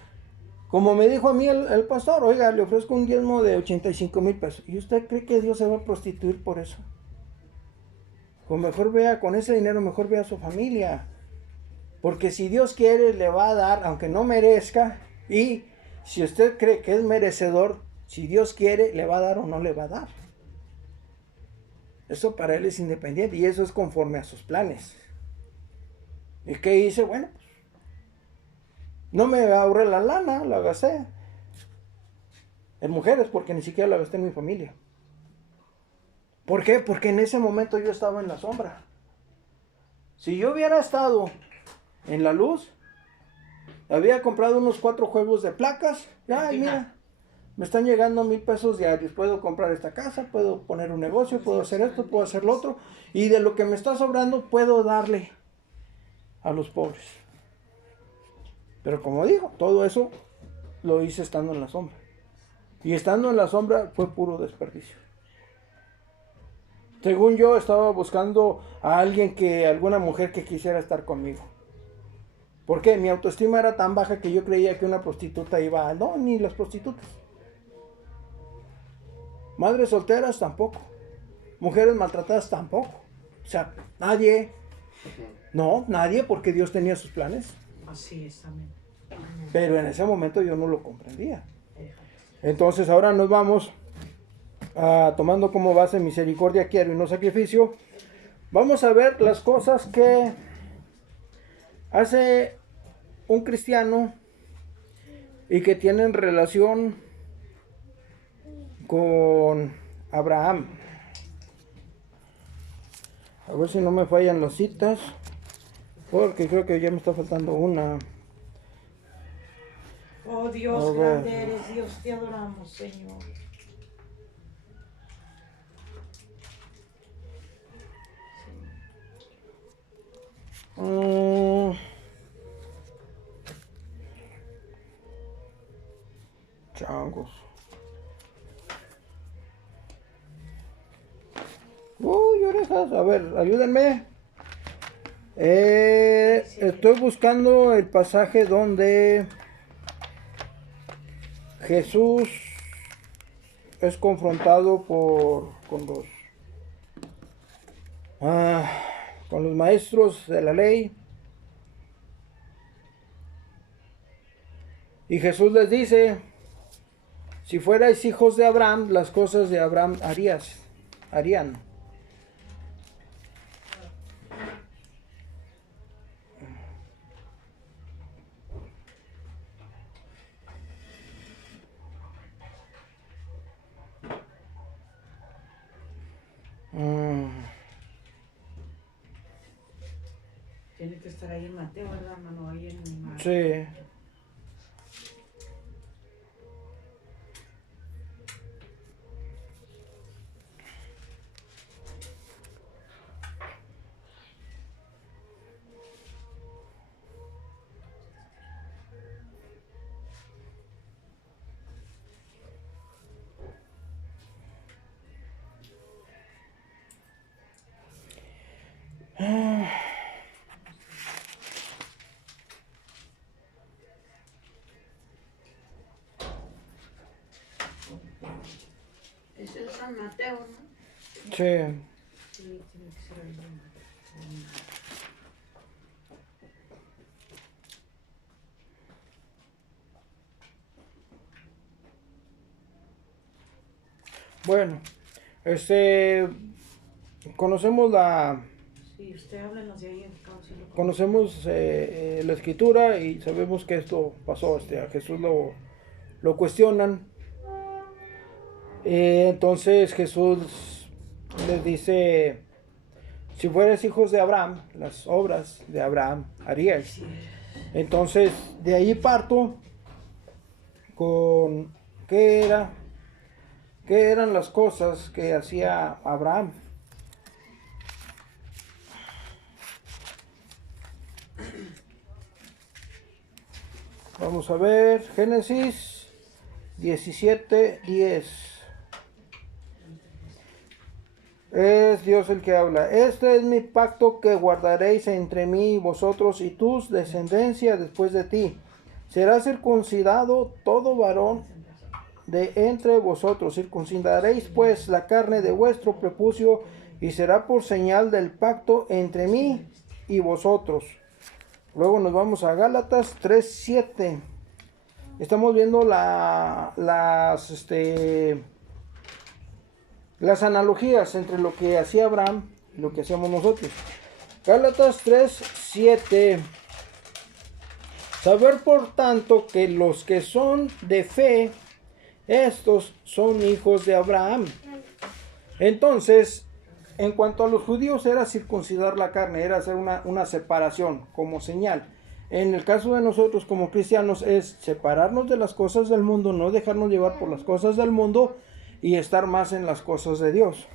como me dijo a mí el pastor, oiga, le ofrezco un diezmo de 85,000 pesos. ¿Y usted cree que Dios se va a prostituir por eso? Pues mejor vea con ese dinero, mejor vea a su familia. Porque si Dios quiere, le va a dar, aunque no merezca. Y si usted cree que es merecedor, si Dios quiere, le va a dar o no le va a dar. Eso para Él es independiente y eso es conforme a sus planes. ¿Y qué hice? Bueno, pues, no me ahorré la lana, la gasté en mujeres porque ni siquiera la gasté en mi familia. ¿Por qué? Porque en ese momento yo estaba en la sombra. Si yo hubiera estado en la luz, había comprado unos 4 juegos de placas. Ay, mira, me están llegando 1,000 pesos diarios. Puedo comprar esta casa, puedo poner un negocio, puedo hacer esto, puedo hacer lo otro. Y de lo que me está sobrando, puedo darle a los pobres. Pero como digo, todo eso lo hice estando en la sombra. Y estando en la sombra fue puro desperdicio. Según yo, estaba buscando a alguna mujer que quisiera estar conmigo. ¿Por qué? Mi autoestima era tan baja que yo creía que una prostituta iba a... No, ni las prostitutas. Madres solteras tampoco. Mujeres maltratadas tampoco. O sea, nadie. No, nadie, porque Dios tenía sus planes. Así es, amén. Pero en ese momento yo no lo comprendía. Entonces ahora nos vamos tomando como base misericordia quiero y no sacrificio. Vamos a ver las cosas que hace un cristiano y que tienen relación con Abraham. A ver si no me fallan las citas, porque creo que ya me está faltando una. Oh Dios, grande eres, Dios, te adoramos, Señor. Changos. Uy, orejas. A ver, ayúdenme. Estoy buscando el pasaje donde Jesús es confrontado con los maestros de la ley. Y Jesús les dice, si fuerais hijos de Abraham, las cosas de Abraham harían. Tiene que estar ahí en Mateo, ¿verdad, hermano? Ahí en Mateo. Sí. Es el San Mateo, ¿no? Sí. Sí, tiene que ser ahí en Mateo. Bueno, conocemos Sí, usted háblenos de ahí en causa. conocemos la escritura y sabemos que esto pasó. A Jesús lo cuestionan. Entonces Jesús les dice: si fueres hijos de Abraham, las obras de Abraham haríais. Entonces de ahí parto con qué eran las cosas que hacía Abraham. Vamos a ver, Génesis 17:10. Es Dios el que habla. Este es mi pacto que guardaréis entre mí y vosotros y tus descendencia después de ti. Será circuncidado todo varón de entre vosotros. Circuncidaréis pues la carne de vuestro prepucio y será por señal del pacto entre mí y vosotros. Luego nos vamos a Gálatas 3:7. Estamos viendo las analogías entre lo que hacía Abraham y lo que hacíamos nosotros. Gálatas 3:7. Saber por tanto que los que son de fe, estos son hijos de Abraham. Entonces, en cuanto a los judíos, era circuncidar la carne, era hacer una separación como señal. En el caso de nosotros como cristianos es separarnos de las cosas del mundo, no dejarnos llevar por las cosas del mundo y estar más en las cosas de Dios.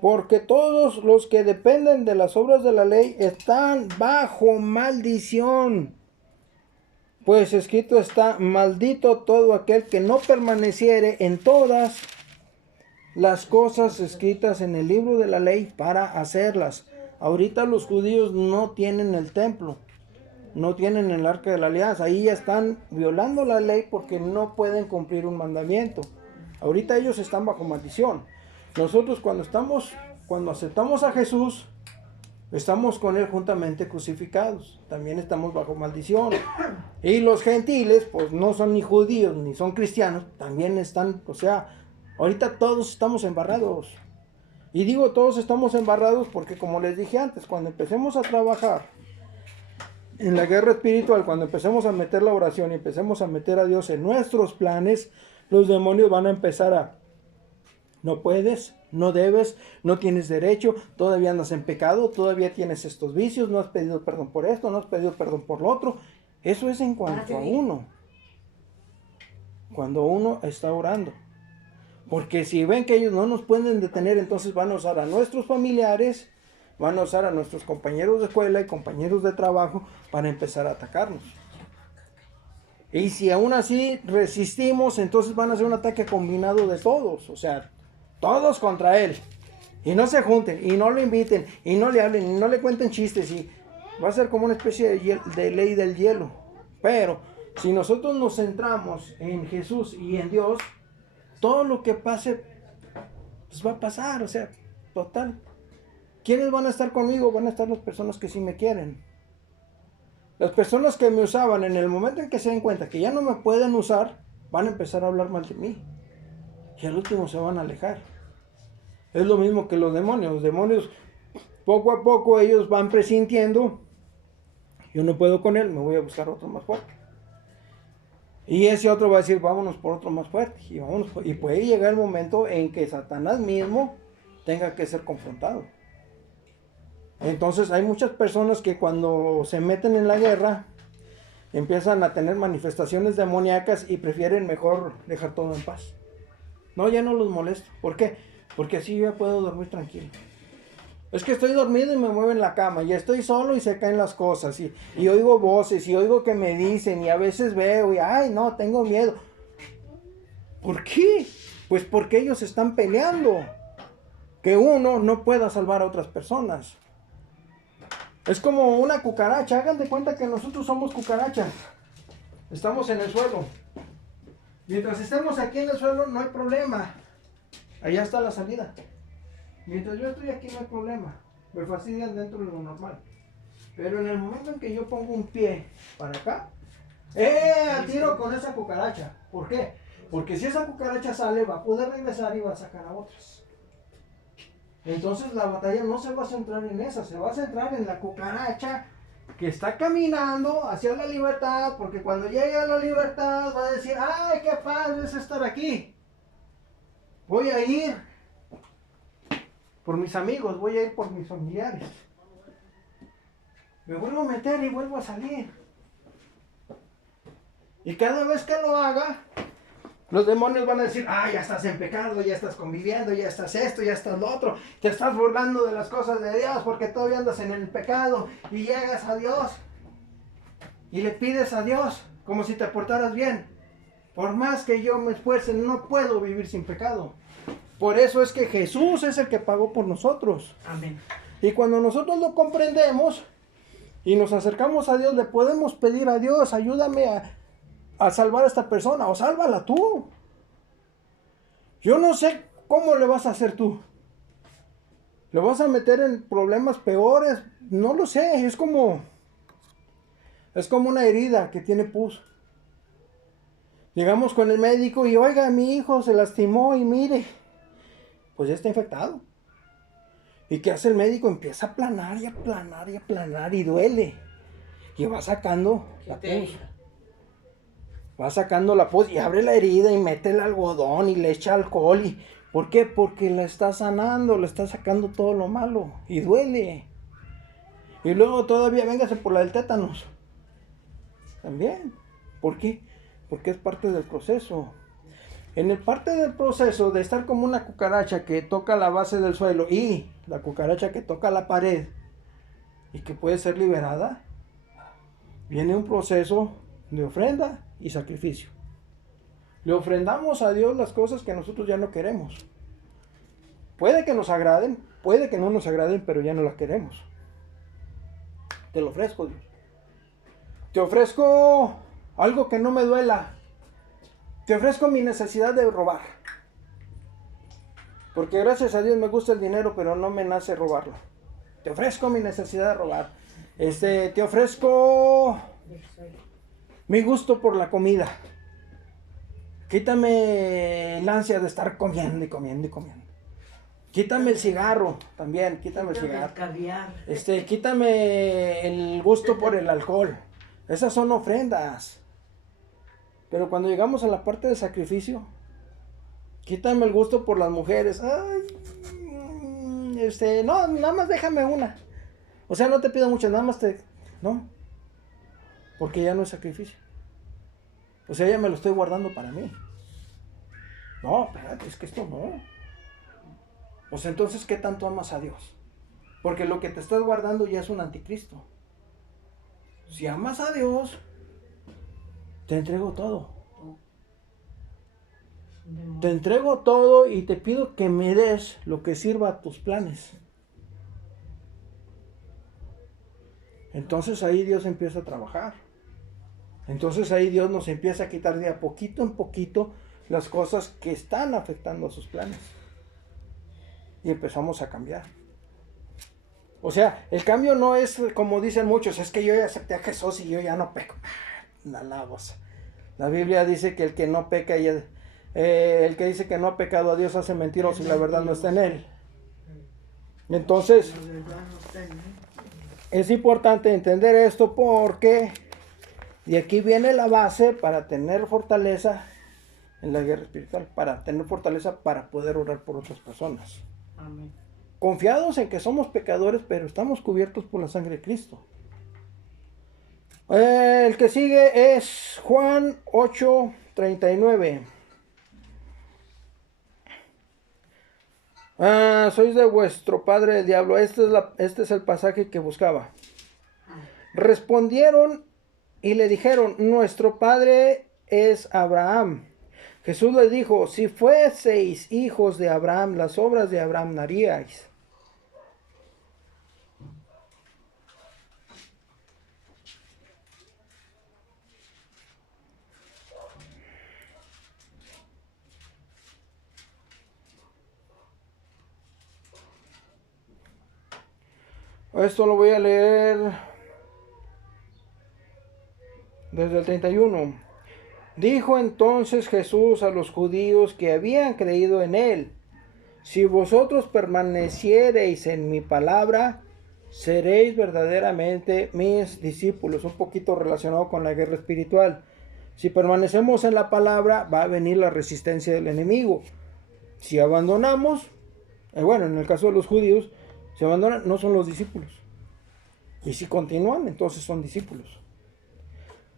Porque todos los que dependen de las obras de la ley están bajo maldición. Pues escrito está: maldito todo aquel que no permaneciere en todas las cosas escritas en el libro de la ley para hacerlas. Ahorita los judíos no tienen el templo, no tienen el arca de la alianza. Ahí ya están violando la ley porque no pueden cumplir un mandamiento. Ahorita ellos están bajo maldición. Nosotros cuando aceptamos a Jesús, estamos con Él juntamente crucificados. También estamos bajo maldición. Y los gentiles, pues no son ni judíos ni son cristianos, también están, ahorita todos estamos embarrados. Y digo todos estamos embarrados porque, como les dije antes, cuando empecemos a trabajar en la guerra espiritual, cuando empecemos a meter la oración y empecemos a meter a Dios en nuestros planes, los demonios van a empezar a: no puedes, no debes, no tienes derecho, todavía andas en pecado, todavía tienes estos vicios, no has pedido perdón por esto, no has pedido perdón por lo otro. Eso es en cuanto a uno. Cuando uno está orando. Porque si ven que ellos no nos pueden detener, entonces van a usar a nuestros familiares, van a usar a nuestros compañeros de escuela y compañeros de trabajo para empezar a atacarnos. Y si aún así resistimos, entonces van a hacer un ataque combinado de todos. Todos contra él. Y no se junten, y no lo inviten, y no le hablen, y no le cuenten chistes. Y va a ser como una especie de ley del hielo. Pero si nosotros nos centramos en Jesús y en Dios, todo lo que pase, pues va a pasar. Total. ¿Quiénes van a estar conmigo? Van a estar las personas que sí me quieren. Las personas que me usaban, en el momento en que se den cuenta que ya no me pueden usar, van a empezar a hablar mal de mí. Y al último se van a alejar. Es lo mismo que los demonios. Los demonios, poco a poco, ellos van presintiendo: yo no puedo con él, me voy a buscar otro más fuerte. Y ese otro va a decir: vámonos por otro más fuerte. Y puede llegar el momento en que Satanás mismo tenga que ser confrontado. Entonces hay muchas personas que cuando se meten en la guerra empiezan a tener manifestaciones demoníacas y prefieren mejor dejar todo en paz. No, ya no los molesto. ¿Por qué? Porque así yo ya puedo dormir tranquilo. Es que estoy dormido y me muevo en la cama, y estoy solo y se caen las cosas, y oigo voces, y oigo que me dicen, y a veces veo, y ay no, tengo miedo. ¿Por qué? Pues porque ellos están peleando. Que uno no pueda salvar a otras personas. Es como una cucaracha. Hagan de cuenta que nosotros somos cucarachas. Estamos en el suelo. Mientras estemos aquí en el suelo no hay problema. Allá está la salida. Mientras yo estoy aquí no hay problema. Me fastidian dentro de lo normal. Pero en el momento en que yo pongo un pie para acá, al tiro con esa cucaracha. ¿Por qué? Porque si esa cucaracha sale, va a poder regresar y va a sacar a otras. Entonces la batalla no se va a centrar en esa, se va a centrar en la cucaracha que está caminando hacia la libertad, porque cuando llegue a la libertad va a decir, ¡ay, qué padre es estar aquí! Voy a ir por mis amigos, voy a ir por mis familiares. Me vuelvo a meter y vuelvo a salir. Y cada vez que lo haga, los demonios van a decir, ya estás en pecado, ya estás conviviendo, ya estás esto, ya estás lo otro, te estás burlando de las cosas de Dios porque todavía andas en el pecado y llegas a Dios y le pides a Dios como si te portaras bien. Por más que yo me esfuerce, no puedo vivir sin pecado. Por eso es que Jesús es el que pagó por nosotros. Amén. Y cuando nosotros lo comprendemos y nos acercamos a Dios, le podemos pedir a Dios, ayúdame a salvar a esta persona, o sálvala tú. Yo no sé cómo le vas a hacer tú. ¿Le vas a meter en problemas peores? No lo sé, es como una herida que tiene pus. Llegamos con el médico y, oiga, mi hijo se lastimó y mire, pues ya está infectado. ¿Y qué hace el médico? Empieza a aplanar y aplanar y aplanar y duele. Y va sacando la pus. Va sacando la pus y abre la herida y mete el algodón y le echa alcohol. ¿Por qué? Porque la está sanando, le está sacando todo lo malo y duele. Y luego todavía véngase por la del tétanos. También. ¿Por qué? Porque es parte del proceso. En el parte del proceso de estar como una cucaracha que toca la base del suelo y la cucaracha que toca la pared y que puede ser liberada, viene un proceso de ofrenda y sacrificio. Le ofrendamos a Dios las cosas que nosotros ya no queremos. Puede que nos agraden, puede que no nos agraden, pero ya no las queremos. Te lo ofrezco, Dios. Te ofrezco algo que no me duela. Te ofrezco mi necesidad de robar. Porque gracias a Dios me gusta el dinero, pero no me nace robarlo. Te ofrezco mi necesidad de robar. Te ofrezco mi gusto por la comida. Quítame el ansia de estar comiendo y comiendo y comiendo. Quítame el cigarro también, quítame el cigarro. El caviar. Quítame el gusto por el alcohol. Esas son ofrendas. Pero cuando llegamos a la parte de sacrificio, quítame el gusto por las mujeres. No, nada más déjame una. O sea, no te pido mucho, nada más no. Porque ya no es sacrificio. O sea, ya me lo estoy guardando para mí. No, espérate, es que esto no. O sea, entonces, ¿qué tanto amas a Dios? Porque lo que te estás guardando ya es un anticristo. Si amas a Dios, te entrego todo. Te entrego todo y te pido que me des lo que sirva a tus planes. Entonces ahí Dios empieza a trabajar. Entonces ahí Dios nos empieza a quitar de a poquito en poquito las cosas que están afectando a sus planes. Y empezamos a cambiar. O sea, el cambio no es como dicen muchos, es que yo ya acepté a Jesús y yo ya no peco. La Biblia dice que el que no peca, el que dice que no ha pecado a Dios hace mentiroso y la verdad no está en él. Entonces, es importante entender esto porque de aquí viene la base para tener fortaleza en la guerra espiritual, para tener fortaleza para poder orar por otras personas. Amén. Confiados en que somos pecadores, pero estamos cubiertos por la sangre de Cristo. El que sigue es Juan 8:39. Sois de vuestro padre el diablo. Este es el pasaje que buscaba. Respondieron y le dijeron, nuestro padre es Abraham. Jesús les dijo, si fueseis hijos de Abraham, las obras de Abraham haríais. Esto lo voy a leer desde el 31. Dijo entonces Jesús a los judíos que habían creído en él: si vosotros permaneciereis en mi palabra, seréis verdaderamente mis discípulos. Un poquito relacionado con la guerra espiritual. Si permanecemos en la palabra, va a venir la resistencia del enemigo. Si abandonamos, bueno, en el caso de los judíos, si abandonan, no son los discípulos. Y si continúan, entonces son discípulos.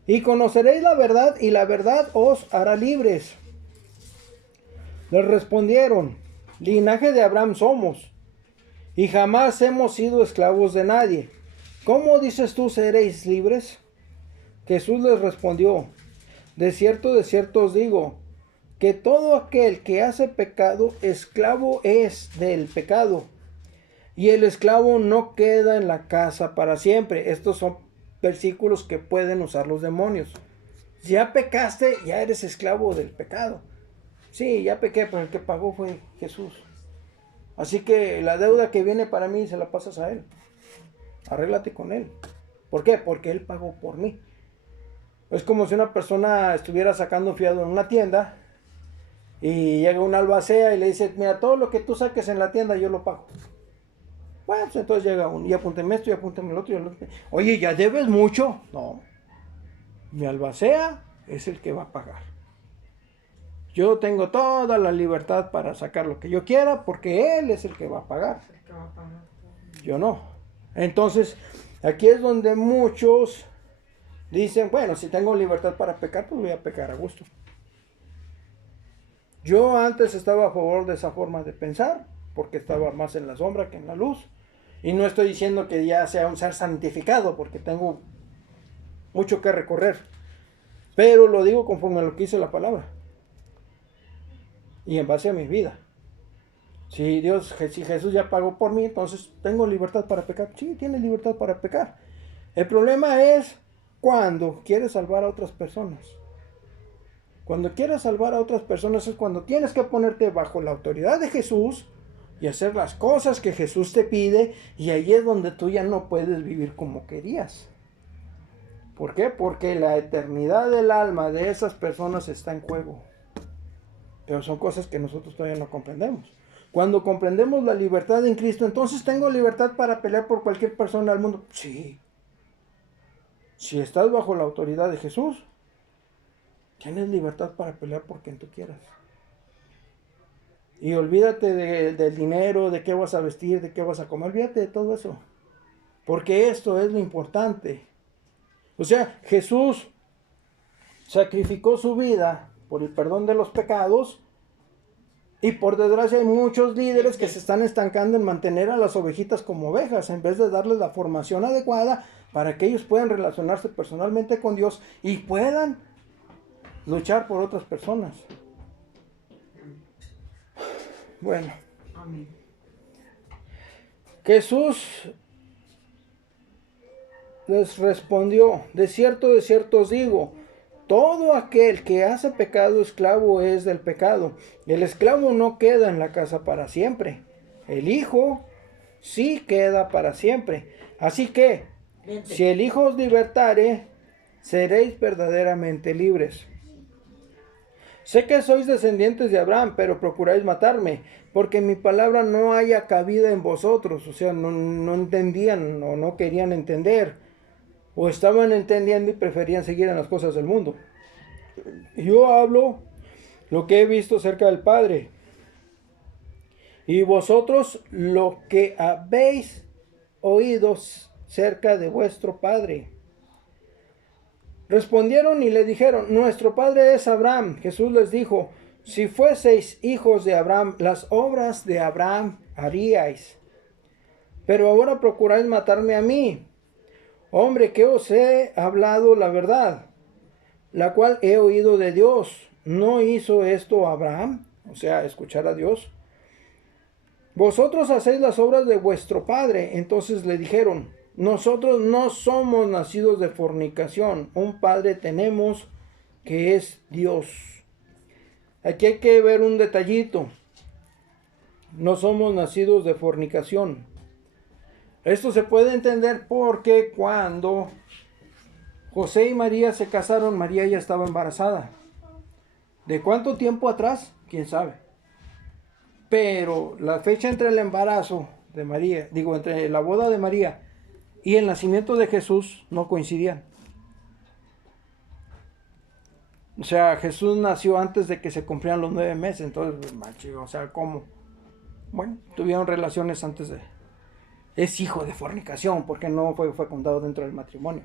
Y conoceréis la verdad, y la verdad os hará libres. Les respondieron: linaje de Abraham somos, y jamás hemos sido esclavos de nadie. ¿Cómo dices tú seréis libres? Jesús les respondió: de cierto os digo, que todo aquel que hace pecado, esclavo es del pecado. Y el esclavo no queda en la casa para siempre. Estos son versículos que pueden usar los demonios. Si ya pecaste, ya eres esclavo del pecado. Sí, ya pequé, pero el que pagó fue Jesús. Así que la deuda que viene para mí se la pasas a Él. Arréglate con Él. ¿Por qué? Porque Él pagó por mí. Es como si una persona estuviera sacando fiado en una tienda y llega un albacea y le dice: mira, todo lo que tú saques en la tienda yo lo pago. Bueno, pues entonces llega uno, y apúnteme esto, y apúnteme el otro, y el otro. Oye, ¿ya debes mucho? No. Mi albacea es el que va a pagar. Yo tengo toda la libertad para sacar lo que yo quiera, porque él es el que va a pagar. Yo no. Entonces, aquí es donde muchos dicen: bueno, si tengo libertad para pecar, pues voy a pecar a gusto. Yo antes estaba a favor de esa forma de pensar, porque estaba más en la sombra que en la luz. Y no estoy diciendo que ya sea un ser santificado, porque tengo mucho que recorrer. Pero lo digo conforme a lo que dice la palabra. Y en base a mi vida. Si Jesús ya pagó por mí, entonces tengo libertad para pecar. Sí, tienes libertad para pecar. El problema es cuando quieres salvar a otras personas. Cuando quieres salvar a otras personas es cuando tienes que ponerte bajo la autoridad de Jesús y hacer las cosas que Jesús te pide, y ahí es donde tú ya no puedes vivir como querías. ¿Por qué? Porque la eternidad del alma de esas personas está en juego. Pero son cosas que nosotros todavía no comprendemos. Cuando comprendemos la libertad en Cristo, entonces tengo libertad para pelear por cualquier persona del mundo. Sí. Si estás bajo la autoridad de Jesús, tienes libertad para pelear por quien tú quieras. Y olvídate del dinero, de qué vas a vestir, de qué vas a comer. Olvídate de todo eso. Porque esto es lo importante. O sea, Jesús sacrificó su vida por el perdón de los pecados. Y por desgracia hay muchos líderes que se están estancando en mantener a las ovejitas como ovejas, en vez de darles la formación adecuada para que ellos puedan relacionarse personalmente con Dios y puedan luchar por otras personas. Bueno, Amén. Jesús les respondió: de cierto os digo, todo aquel que hace pecado, esclavo es del pecado. El esclavo no queda en la casa para siempre. El Hijo sí queda para siempre. Así que, si el Hijo os libertare, seréis verdaderamente libres. Sé que sois descendientes de Abraham, pero procuráis matarme, porque mi palabra no haya cabida en vosotros. O sea, no entendían o no querían entender. O estaban entendiendo y preferían seguir en las cosas del mundo. Yo hablo lo que he visto cerca del Padre. Y vosotros lo que habéis oído cerca de vuestro Padre. Respondieron y le dijeron: nuestro padre es Abraham. Jesús les dijo: si fueseis hijos de Abraham, las obras de Abraham haríais. Pero ahora procuráis matarme a mí, hombre que os he hablado la verdad, la cual he oído de Dios. ¿No hizo esto Abraham? O sea, escuchar a Dios. Vosotros hacéis las obras de vuestro padre. Entonces le dijeron: nosotros no somos nacidos de fornicación. Un padre tenemos, que es Dios. Aquí hay que ver un detallito. No somos nacidos de fornicación. Esto se puede entender porque cuando José y María se casaron, María ya estaba embarazada. ¿De cuánto tiempo atrás? ¿Quién sabe? Pero la fecha entre el embarazo de María, entre la boda de María y el nacimiento de Jesús no coincidían. O sea, Jesús nació antes de que se cumplieran los 9 meses. Entonces, macho, o sea, ¿cómo? Bueno, tuvieron relaciones antes de... Es hijo de fornicación, porque no fue contado dentro del matrimonio.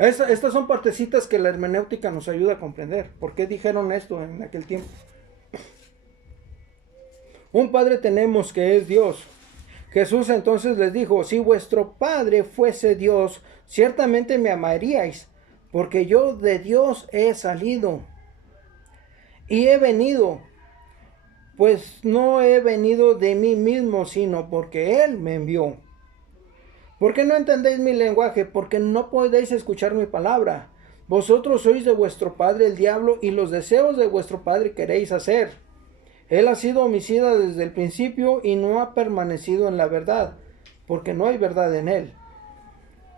Estas son partecitas que la hermenéutica nos ayuda a comprender. ¿Por qué dijeron esto en aquel tiempo? Un Padre tenemos que es Dios. Jesús entonces les dijo, si vuestro Padre fuese Dios, ciertamente me amaríais, porque yo de Dios he salido y he venido, pues no he venido de mí mismo, sino porque Él me envió. ¿Por qué no entendéis mi lenguaje? Porque no podéis escuchar mi palabra. Vosotros sois de vuestro padre el diablo, y los deseos de vuestro padre queréis hacer. Él ha sido homicida desde el principio y no ha permanecido en la verdad, porque no hay verdad en él.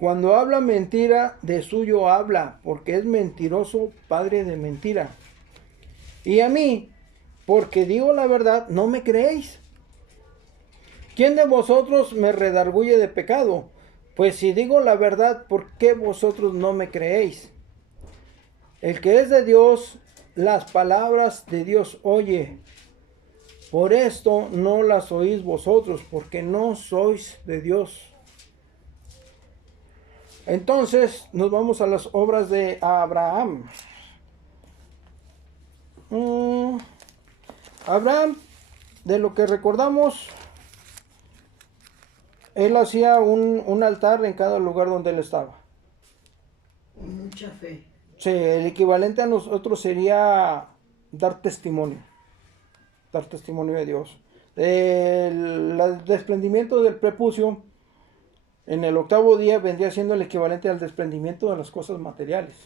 Cuando habla mentira, de suyo habla, porque es mentiroso, padre de mentira. Y a mí, porque digo la verdad, no me creéis. ¿Quién de vosotros me redarguye de pecado? Pues si digo la verdad, ¿por qué vosotros no me creéis? El que es de Dios, las palabras de Dios oye. Por esto no las oís vosotros, porque no sois de Dios. Entonces nos vamos a las obras de Abraham. Abraham, de lo que recordamos, él hacía un altar en cada lugar donde él estaba. Mucha fe. Sí, el equivalente a nosotros sería dar testimonio de Dios. El desprendimiento del prepucio en el 8º día vendría siendo el equivalente al desprendimiento de las cosas materiales.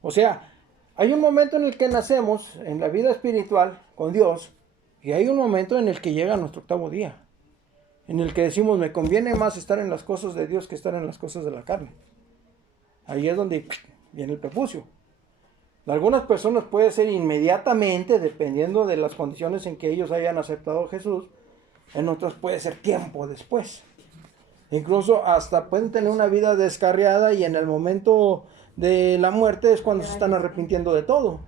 O sea, hay un momento en el que nacemos en la vida espiritual con Dios, y hay un momento en el que llega nuestro 8º día, en el que decimos, me conviene más estar en las cosas de Dios que estar en las cosas de la carne. Ahí es donde viene el prepucio. Algunas personas puede ser inmediatamente, dependiendo de las condiciones en que ellos hayan aceptado a Jesús. En otras puede ser tiempo después. Incluso hasta pueden tener una vida descarriada, y en el momento de la muerte es cuando se están arrepintiendo de todo.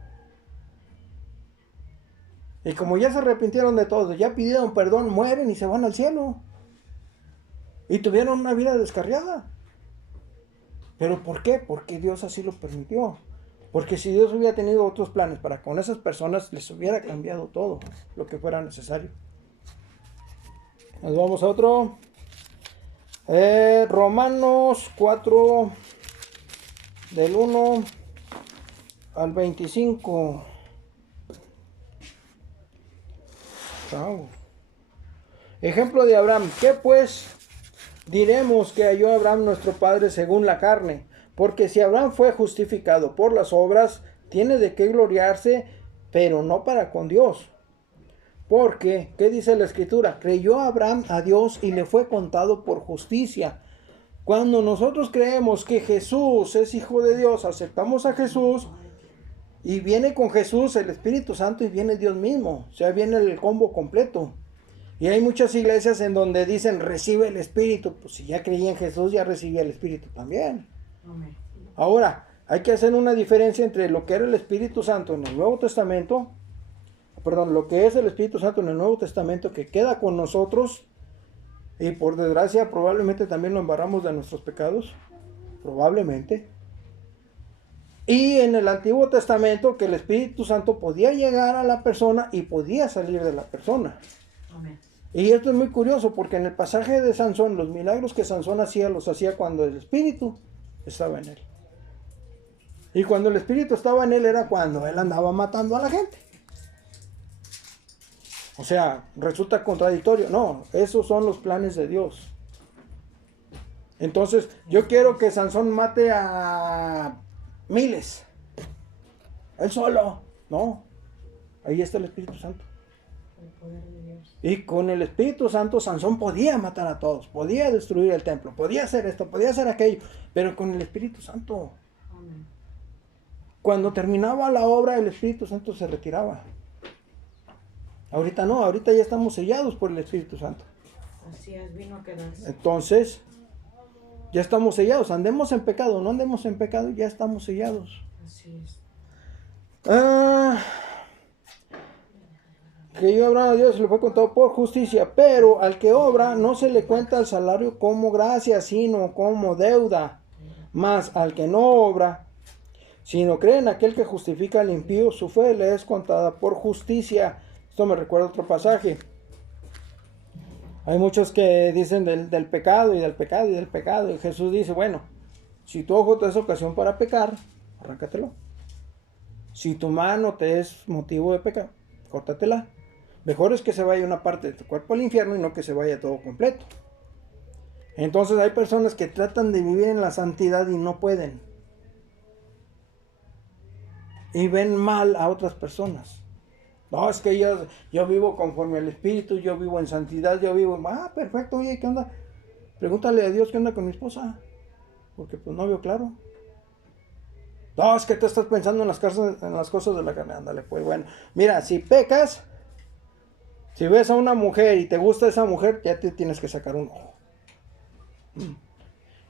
Y como ya se arrepintieron de todo, ya pidieron perdón, mueren y se van al cielo. Y tuvieron una vida descarriada. ¿Pero por qué? Porque Dios así lo permitió. Porque si Dios hubiera tenido otros planes para con esas personas, les hubiera cambiado todo lo que fuera necesario. Nos vamos a otro. Romanos 4, del 1 al 25. Chao. Ejemplo de Abraham. ¿Qué pues diremos que halló Abraham nuestro padre según la carne? Porque si Abraham fue justificado por las obras, tiene de qué gloriarse, pero no para con Dios. Porque, ¿qué dice la Escritura? Creyó Abraham a Dios y le fue contado por justicia. Cuando nosotros creemos que Jesús es Hijo de Dios, aceptamos a Jesús, y viene con Jesús el Espíritu Santo y viene Dios mismo. O sea, viene el combo completo. Y hay muchas iglesias en donde dicen, recibe el Espíritu. Pues si ya creí en Jesús, ya recibí el Espíritu también. Amén. Ahora, hay que hacer una diferencia entre lo que era el Espíritu Santo en el Nuevo Testamento, lo que es el Espíritu Santo en el Nuevo Testamento, que queda con nosotros, y por desgracia probablemente también lo embarramos de nuestros pecados, probablemente. Y en el Antiguo Testamento, que el Espíritu Santo podía llegar a la persona y podía salir de la persona. Amén. Y esto es muy curioso, porque en el pasaje de Sansón, los milagros que Sansón hacía, los hacía cuando el Espíritu estaba en él. Y cuando el Espíritu estaba en él era cuando él andaba matando a la gente. O sea, resulta contradictorio. No, esos son los planes de Dios. Entonces, yo quiero que Sansón mate a miles. Él solo. No. Ahí está el Espíritu Santo. El poder de Dios. Y con el Espíritu Santo, Sansón podía matar a todos, podía destruir el templo, podía hacer esto, podía hacer aquello, pero con el Espíritu Santo. Amén. Cuando terminaba la obra, el Espíritu Santo se retiraba. Ahorita no, ahorita ya estamos sellados por el Espíritu Santo. Así es, vino a quedarse. Entonces, ya estamos sellados. Andemos en pecado, no andemos en pecado, ya estamos sellados. Así es. Que yo Abraham a Dios le fue contado por justicia, pero al que obra no se le cuenta el salario como gracia, sino como deuda. Mas al que no obra, sino cree en aquel que justifica al impío, su fe le es contada por justicia. Esto me recuerda otro pasaje. Hay muchos que dicen del pecado y del pecado y del pecado. Y Jesús dice, bueno, si tu ojo te es ocasión para pecar, arráncatelo. Si tu mano te es motivo de pecar, córtatela. Mejor es que se vaya una parte de tu cuerpo al infierno y no que se vaya todo completo. Entonces hay personas que tratan de vivir en la santidad y no pueden. Y ven mal a otras personas. No, es que yo vivo conforme al Espíritu, yo vivo en santidad, yo vivo... perfecto, oye, ¿qué onda? Pregúntale a Dios qué onda con mi esposa. Porque pues no veo claro. No, es que tú estás pensando en las cosas de la carne. Ándale, pues bueno. Mira, si pecas, si ves a una mujer y te gusta esa mujer, ya te tienes que sacar un ojo.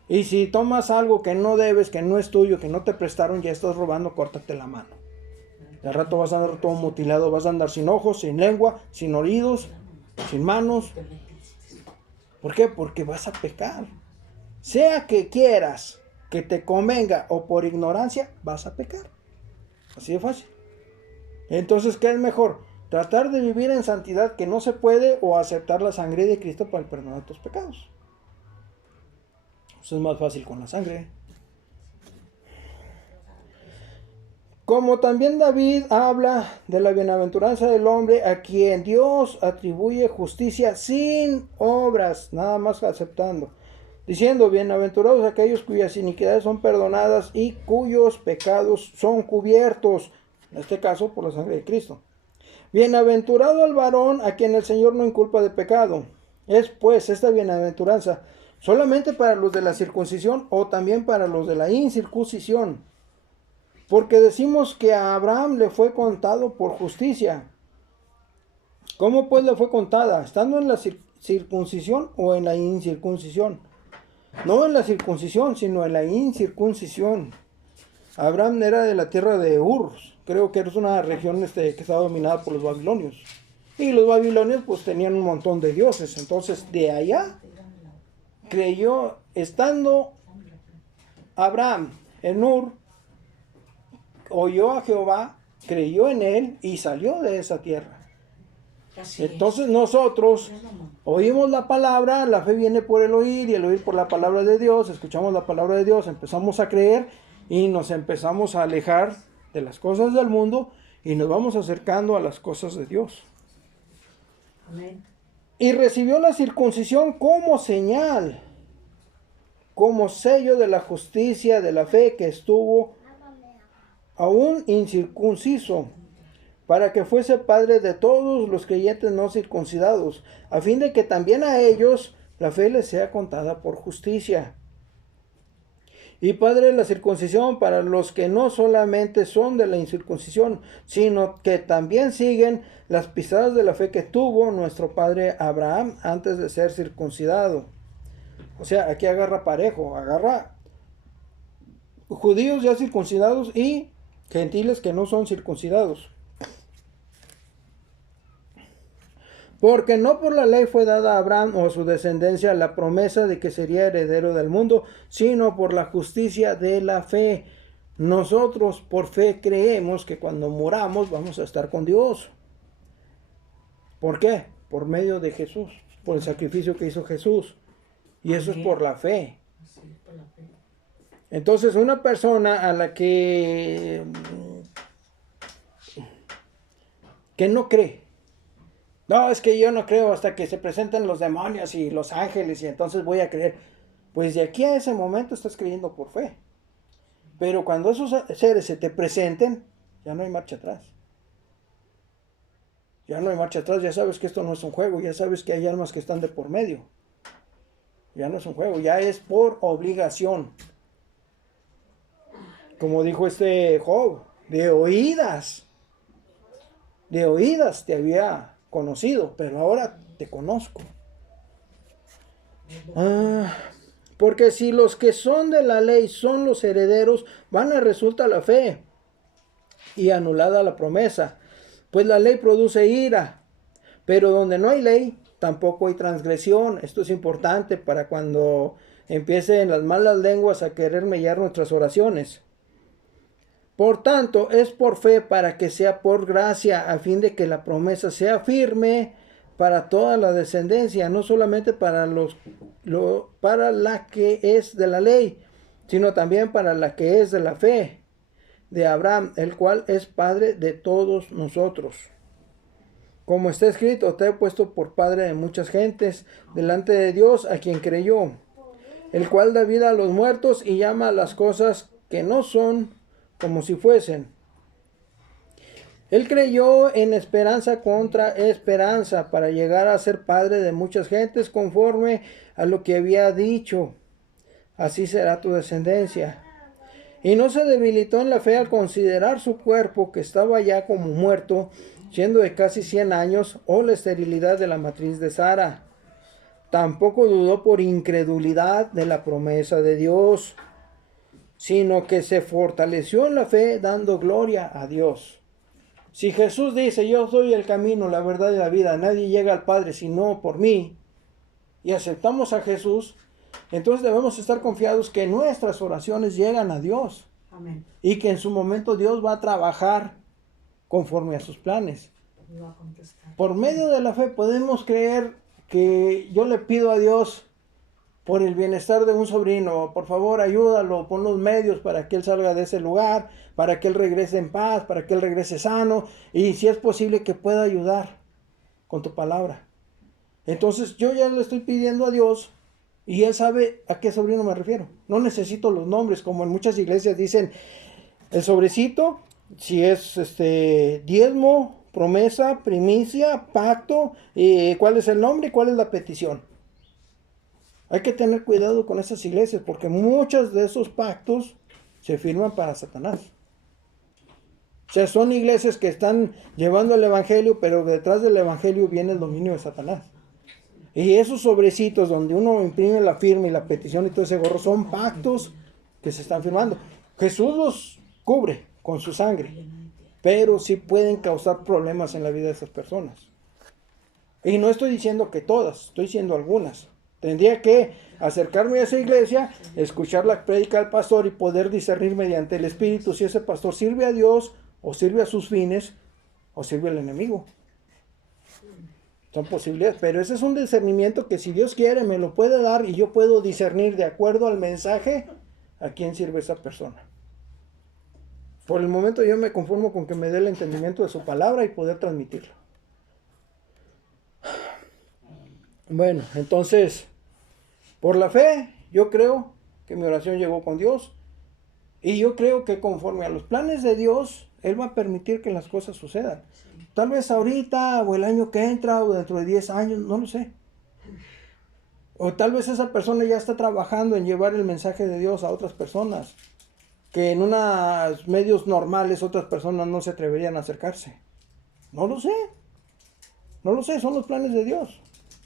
Y si tomas algo que no debes, que no es tuyo, que no te prestaron, ya estás robando, córtate la mano. De rato vas a andar todo mutilado, vas a andar sin ojos, sin lengua, sin oídos, sin manos. ¿Por qué? Porque vas a pecar. Sea que quieras que te convenga o por ignorancia, vas a pecar. Así de fácil. Entonces, ¿qué es mejor? Tratar de vivir en santidad que no se puede o aceptar la sangre de Cristo para el perdón de tus pecados. Eso es más fácil con la sangre. Como también David habla de la bienaventuranza del hombre a quien Dios atribuye justicia sin obras, nada más aceptando. Diciendo, bienaventurados aquellos cuyas iniquidades son perdonadas y cuyos pecados son cubiertos. En este caso, por la sangre de Cristo. Bienaventurado el varón a quien el Señor no inculpa de pecado. Es pues esta bienaventuranza solamente para los de la circuncisión o también para los de la incircuncisión. Porque decimos que a Abraham le fue contado por justicia. ¿Cómo pues le fue contada? ¿Estando en la circuncisión o en la incircuncisión? No en la circuncisión, sino en la incircuncisión. Abraham era de la tierra de Ur. Creo que es una región que estaba dominada por los babilonios. Y los babilonios pues tenían un montón de dioses. Entonces de allá creyó, estando Abraham en Ur, oyó a Jehová, creyó en él y salió de esa tierra. Entonces nosotros oímos la palabra, la fe viene por el oír y el oír por la palabra de Dios, escuchamos la palabra de Dios, empezamos a creer y nos empezamos a alejar de las cosas del mundo y nos vamos acercando a las cosas de Dios. Amén. Y recibió la circuncisión como señal, como sello de la justicia, de la fe que estuvo aún incircunciso, para que fuese padre de todos los creyentes no circuncidados, a fin de que también a ellos la fe les sea contada por justicia. Y padre de la circuncisión para los que no solamente son de la incircuncisión, sino que también siguen las pisadas de la fe que tuvo nuestro padre Abraham antes de ser circuncidado. O sea, aquí agarra parejo, agarra judíos ya circuncidados y gentiles que no son circuncidados. Porque no por la ley fue dada a Abraham o a su descendencia la promesa de que sería heredero del mundo, sino por la justicia de la fe. Nosotros por fe creemos que cuando muramos vamos a estar con Dios. ¿Por qué? Por medio de Jesús, por el sacrificio que hizo Jesús. Y eso es por la fe. Entonces una persona a la que no cree, no, es que yo no creo hasta que se presenten los demonios y los ángeles y entonces voy a creer. Pues de aquí a ese momento estás creyendo por fe. Pero cuando esos seres se te presenten, ya no hay marcha atrás. Ya no hay marcha atrás, ya sabes que esto no es un juego, ya sabes que hay almas que están de por medio. Ya no es un juego, ya es por obligación. Como dijo Job, de oídas te había conocido, pero ahora te conozco. Porque si los que son de la ley son los herederos, vana resulta la fe y anulada la promesa, pues la ley produce ira, pero donde no hay ley, tampoco hay transgresión. Esto es importante para cuando empiecen las malas lenguas a querer mellar nuestras oraciones. Por tanto, es por fe para que sea por gracia, a fin de que la promesa sea firme para toda la descendencia, no solamente para la que es de la ley, sino también para la que es de la fe de Abraham, el cual es padre de todos nosotros. Como está escrito, te he puesto por padre de muchas gentes delante de Dios a quien creyó, el cual da vida a los muertos y llama a las cosas que no son como si fuesen. Él creyó en esperanza contra esperanza para llegar a ser padre de muchas gentes conforme a lo que había dicho. Así será tu descendencia. Y no se debilitó en la fe al considerar su cuerpo, que estaba ya como muerto, siendo de casi 100 años, o la esterilidad de la matriz de Sara. Tampoco dudó por incredulidad de la promesa de Dios, sino que se fortaleció en la fe, dando gloria a Dios. Si Jesús dice, yo soy el camino, la verdad y la vida, nadie llega al Padre sino por mí, y aceptamos a Jesús, entonces debemos estar confiados que nuestras oraciones llegan a Dios. Amén. Y que en su momento Dios va a trabajar conforme a sus planes. Va a contestar. Por medio de la fe podemos creer que yo le pido a Dios por el bienestar de un sobrino, por favor ayúdalo, pon los medios para que él salga de ese lugar, para que él regrese en paz, para que él regrese sano, y si es posible que pueda ayudar con tu palabra. Entonces yo ya le estoy pidiendo a Dios y él sabe a qué sobrino me refiero. No necesito los nombres, como en muchas iglesias dicen el sobrecito, si es diezmo, promesa, primicia, pacto, cuál es el nombre y cuál es la petición. Hay que tener cuidado con esas iglesias porque muchos de esos pactos se firman para Satanás. O sea, son iglesias que están llevando el evangelio, pero detrás del evangelio viene el dominio de Satanás. Y esos sobrecitos donde uno imprime la firma y la petición y todo ese gorro son pactos que se están firmando. Jesús los cubre con su sangre, pero sí pueden causar problemas en la vida de esas personas. Y no estoy diciendo que todas, estoy diciendo algunas. Tendría que acercarme a esa iglesia, escuchar la prédica del pastor y poder discernir mediante el Espíritu si ese pastor sirve a Dios o sirve a sus fines o sirve al enemigo. Son posibilidades, pero ese es un discernimiento que si Dios quiere me lo puede dar y yo puedo discernir de acuerdo al mensaje a quién sirve esa persona. Por el momento yo me conformo con que me dé el entendimiento de su palabra y poder transmitirlo. Bueno, entonces, por la fe, yo creo que mi oración llegó con Dios y yo creo que conforme a los planes de Dios, Él va a permitir que las cosas sucedan. Tal vez ahorita, o el año que entra, o dentro de 10 años, no lo sé. O tal vez esa persona ya está trabajando en llevar el mensaje de Dios a otras personas, que en unos medios normales otras personas no se atreverían a acercarse. No lo sé. No lo sé, son los planes de Dios.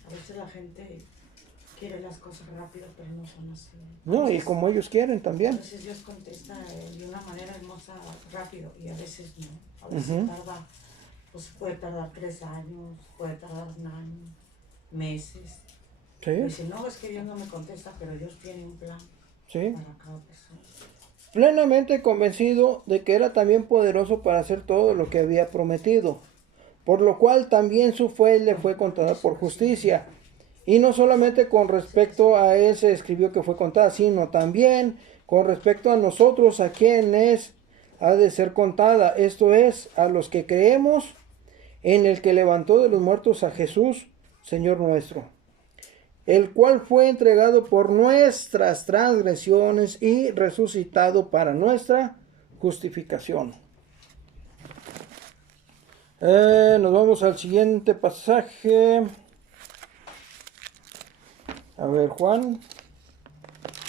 A veces la gente quiere las cosas rápido, pero no son así. No, y como ellos quieren A también. veces Dios contesta de una manera hermosa rápido y a veces no. A veces tarda, pues puede tardar 3 años, puede tardar un año, meses. Sí, Dice, no, es que Dios no me contesta, pero Dios tiene un plan sí. para cada persona. Plenamente convencido de que era también poderoso para hacer todo lo que había prometido, por lo cual también su fe le fue contada por justicia. Y no solamente con respecto a él se escribió que fue contada, sino también con respecto a nosotros, a quienes ha de ser contada. Esto es, a los que creemos en el que levantó de los muertos a Jesús, Señor nuestro, el cual fue entregado por nuestras transgresiones y resucitado para nuestra justificación. Nos vamos al siguiente pasaje. A ver, Juan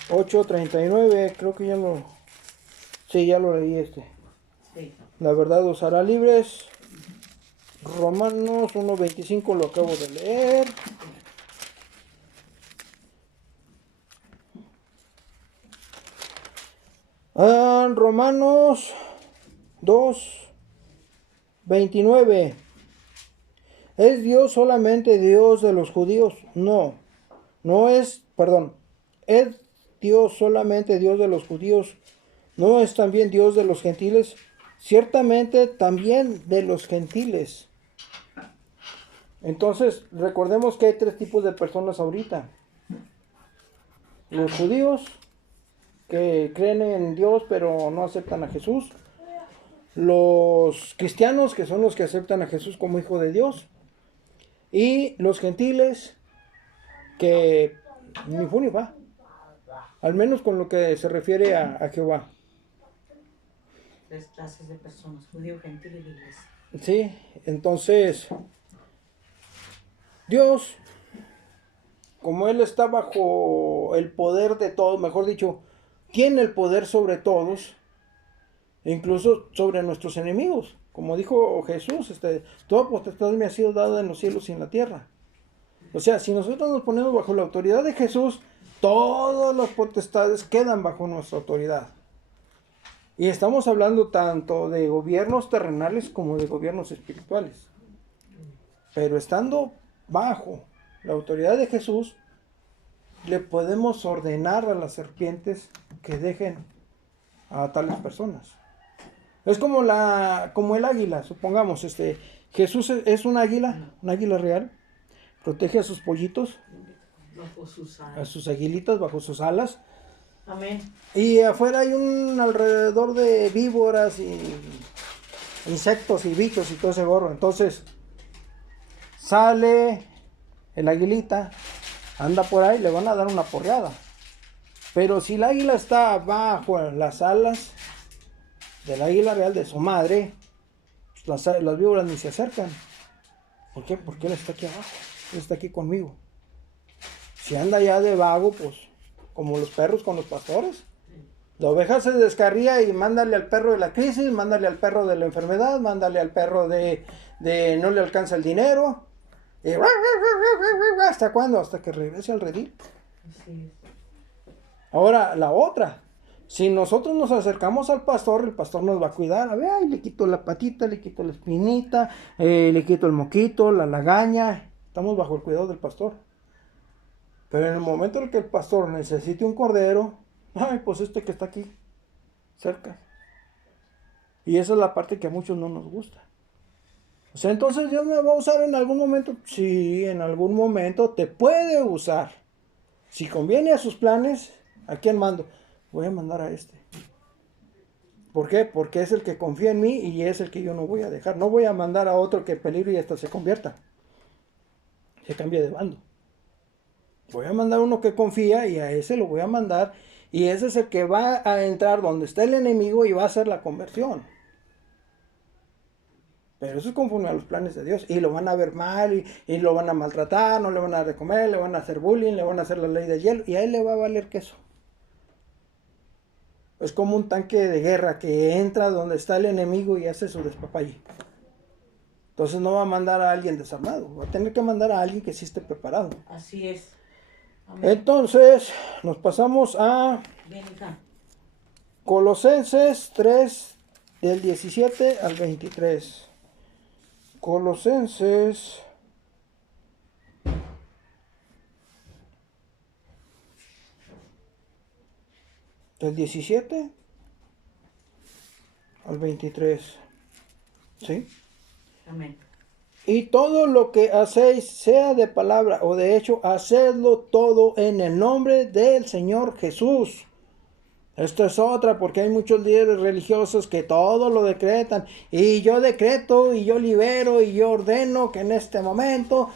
8:39, creo que ya lo... Sí, ya lo leí Sí. La verdad os hará libres. Romanos 1:25 lo acabo de leer. Romanos 2:29. ¿Es Dios solamente Dios de los judíos? No. No es, perdón. ¿Es Dios solamente Dios de los judíos? ¿No es también Dios de los gentiles? Ciertamente también de los gentiles. Entonces, recordemos que hay 3 tipos de personas ahorita. Los judíos, que creen en Dios pero no aceptan a Jesús. Los cristianos, que son los que aceptan a Jesús como hijo de Dios. Y los gentiles, que ni fu ni fa. Al menos con lo que se refiere a Jehová. 3 clases de personas, judío, gentil y iglesia. Sí, entonces, Dios, como Él está bajo el poder de todos, mejor dicho, tiene el poder sobre todos, incluso sobre nuestros enemigos. Como dijo Jesús, toda potestad me ha sido dada en los cielos y en la tierra. O sea, si nosotros nos ponemos bajo la autoridad de Jesús, todas las potestades quedan bajo nuestra autoridad. Y estamos hablando tanto de gobiernos terrenales como de gobiernos espirituales. Pero estando bajo la autoridad de Jesús, le podemos ordenar a las serpientes que dejen a tales personas. Es como el águila, supongamos, Jesús es un águila real, protege a sus pollitos, Bajo sus alas. a sus aguilitas bajo sus alas. Amén. Y afuera hay un alrededor de víboras y insectos y bichos y todo ese gorro. Entonces sale el aguilita, anda por ahí, le van a dar una porreada. Pero si el águila está bajo las alas del águila real, de su madre, las víboras ni se acercan. ¿Por qué? Porque él está aquí abajo, él está aquí conmigo. Si anda ya de vago, pues como los perros con los pastores. La oveja se descarría y mándale al perro de la crisis, mándale al perro de la enfermedad, mándale al perro de no le alcanza el dinero. Y ¿hasta cuándo? Hasta que regrese al redil. Así es. Ahora, la otra. Si nosotros nos acercamos al pastor, el pastor nos va a cuidar. A ver, ay, le quito la patita, le quito la espinita, le quito el moquito, la lagaña. Estamos bajo el cuidado del pastor. Pero en el momento en que el pastor necesite un cordero, ay, pues que está aquí, cerca. Y esa es la parte que a muchos no nos gusta. O sea, entonces Dios me va a usar en algún momento. Sí, en algún momento te puede usar. Si conviene a sus planes, ¿a quién mando? Voy a mandar a este. ¿Por qué? Porque es el que confía en mí y es el que yo no voy a dejar. No voy a mandar a otro que peligre y hasta se convierta. Se cambia de bando. Voy a mandar uno que confía y a ese lo voy a mandar. Y ese es el que va a entrar donde está el enemigo y va a hacer la conversión. Pero eso es conforme a los planes de Dios. Y lo van a ver mal y lo van a maltratar, no le van a dar de comer, le van a hacer bullying, le van a hacer la ley del hielo. Y a él le va a valer queso. Es como un tanque de guerra que entra donde está el enemigo y hace su despapalle. Entonces no va a mandar a alguien desarmado. Va a tener que mandar a alguien que sí esté preparado. Así es. Amén. Entonces nos pasamos a Bien, hija. Colosenses 3, del 17 al 23. Colosenses del 17 al 23. ¿Sí? Amén. Y todo lo que hacéis, sea de palabra o de hecho, hacedlo todo en el nombre del Señor Jesús. Esto es otra, porque hay muchos líderes religiosos que todo lo decretan. Y yo decreto, y yo libero, y yo ordeno que en este momento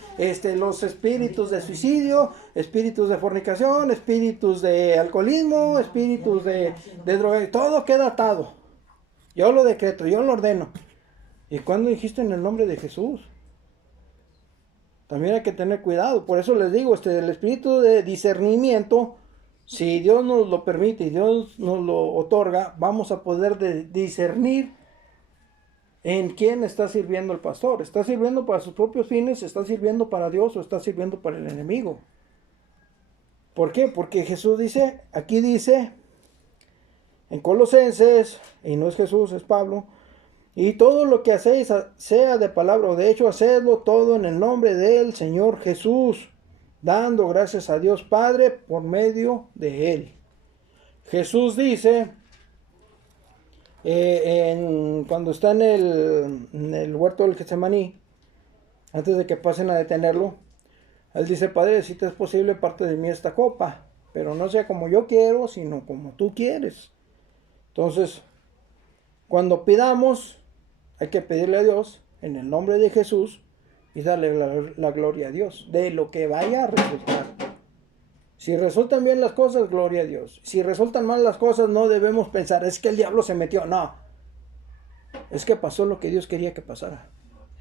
los espíritus de suicidio, espíritus de fornicación, espíritus de alcoholismo, espíritus de droga, todo queda atado. Yo lo decreto, yo lo ordeno. ¿Y cuándo dijiste en el nombre de Jesús? También hay que tener cuidado. Por eso les digo, el espíritu de discernimiento, si Dios nos lo permite y Dios nos lo otorga, vamos a poder discernir en quién está sirviendo el pastor. ¿Está sirviendo para sus propios fines? ¿Está sirviendo para Dios o está sirviendo para el enemigo? ¿Por qué? Porque Jesús dice, aquí dice, en Colosenses, y no es Jesús, es Pablo, y todo lo que hacéis, sea de palabra o de hecho, hacedlo todo en el nombre del Señor Jesús, dando gracias a Dios Padre por medio de Él. Jesús dice, cuando está en el huerto del Getsemaní, antes de que pasen a detenerlo, Él dice, Padre, si te es posible, parte de mí esta copa, pero no sea como yo quiero, sino como tú quieres. Entonces, cuando pidamos, hay que pedirle a Dios en el nombre de Jesús y darle la gloria a Dios de lo que vaya a resultar. Si resultan bien las cosas, gloria a Dios. Si resultan mal las cosas, no debemos pensar, es que el diablo se metió. No, es que pasó lo que Dios quería que pasara.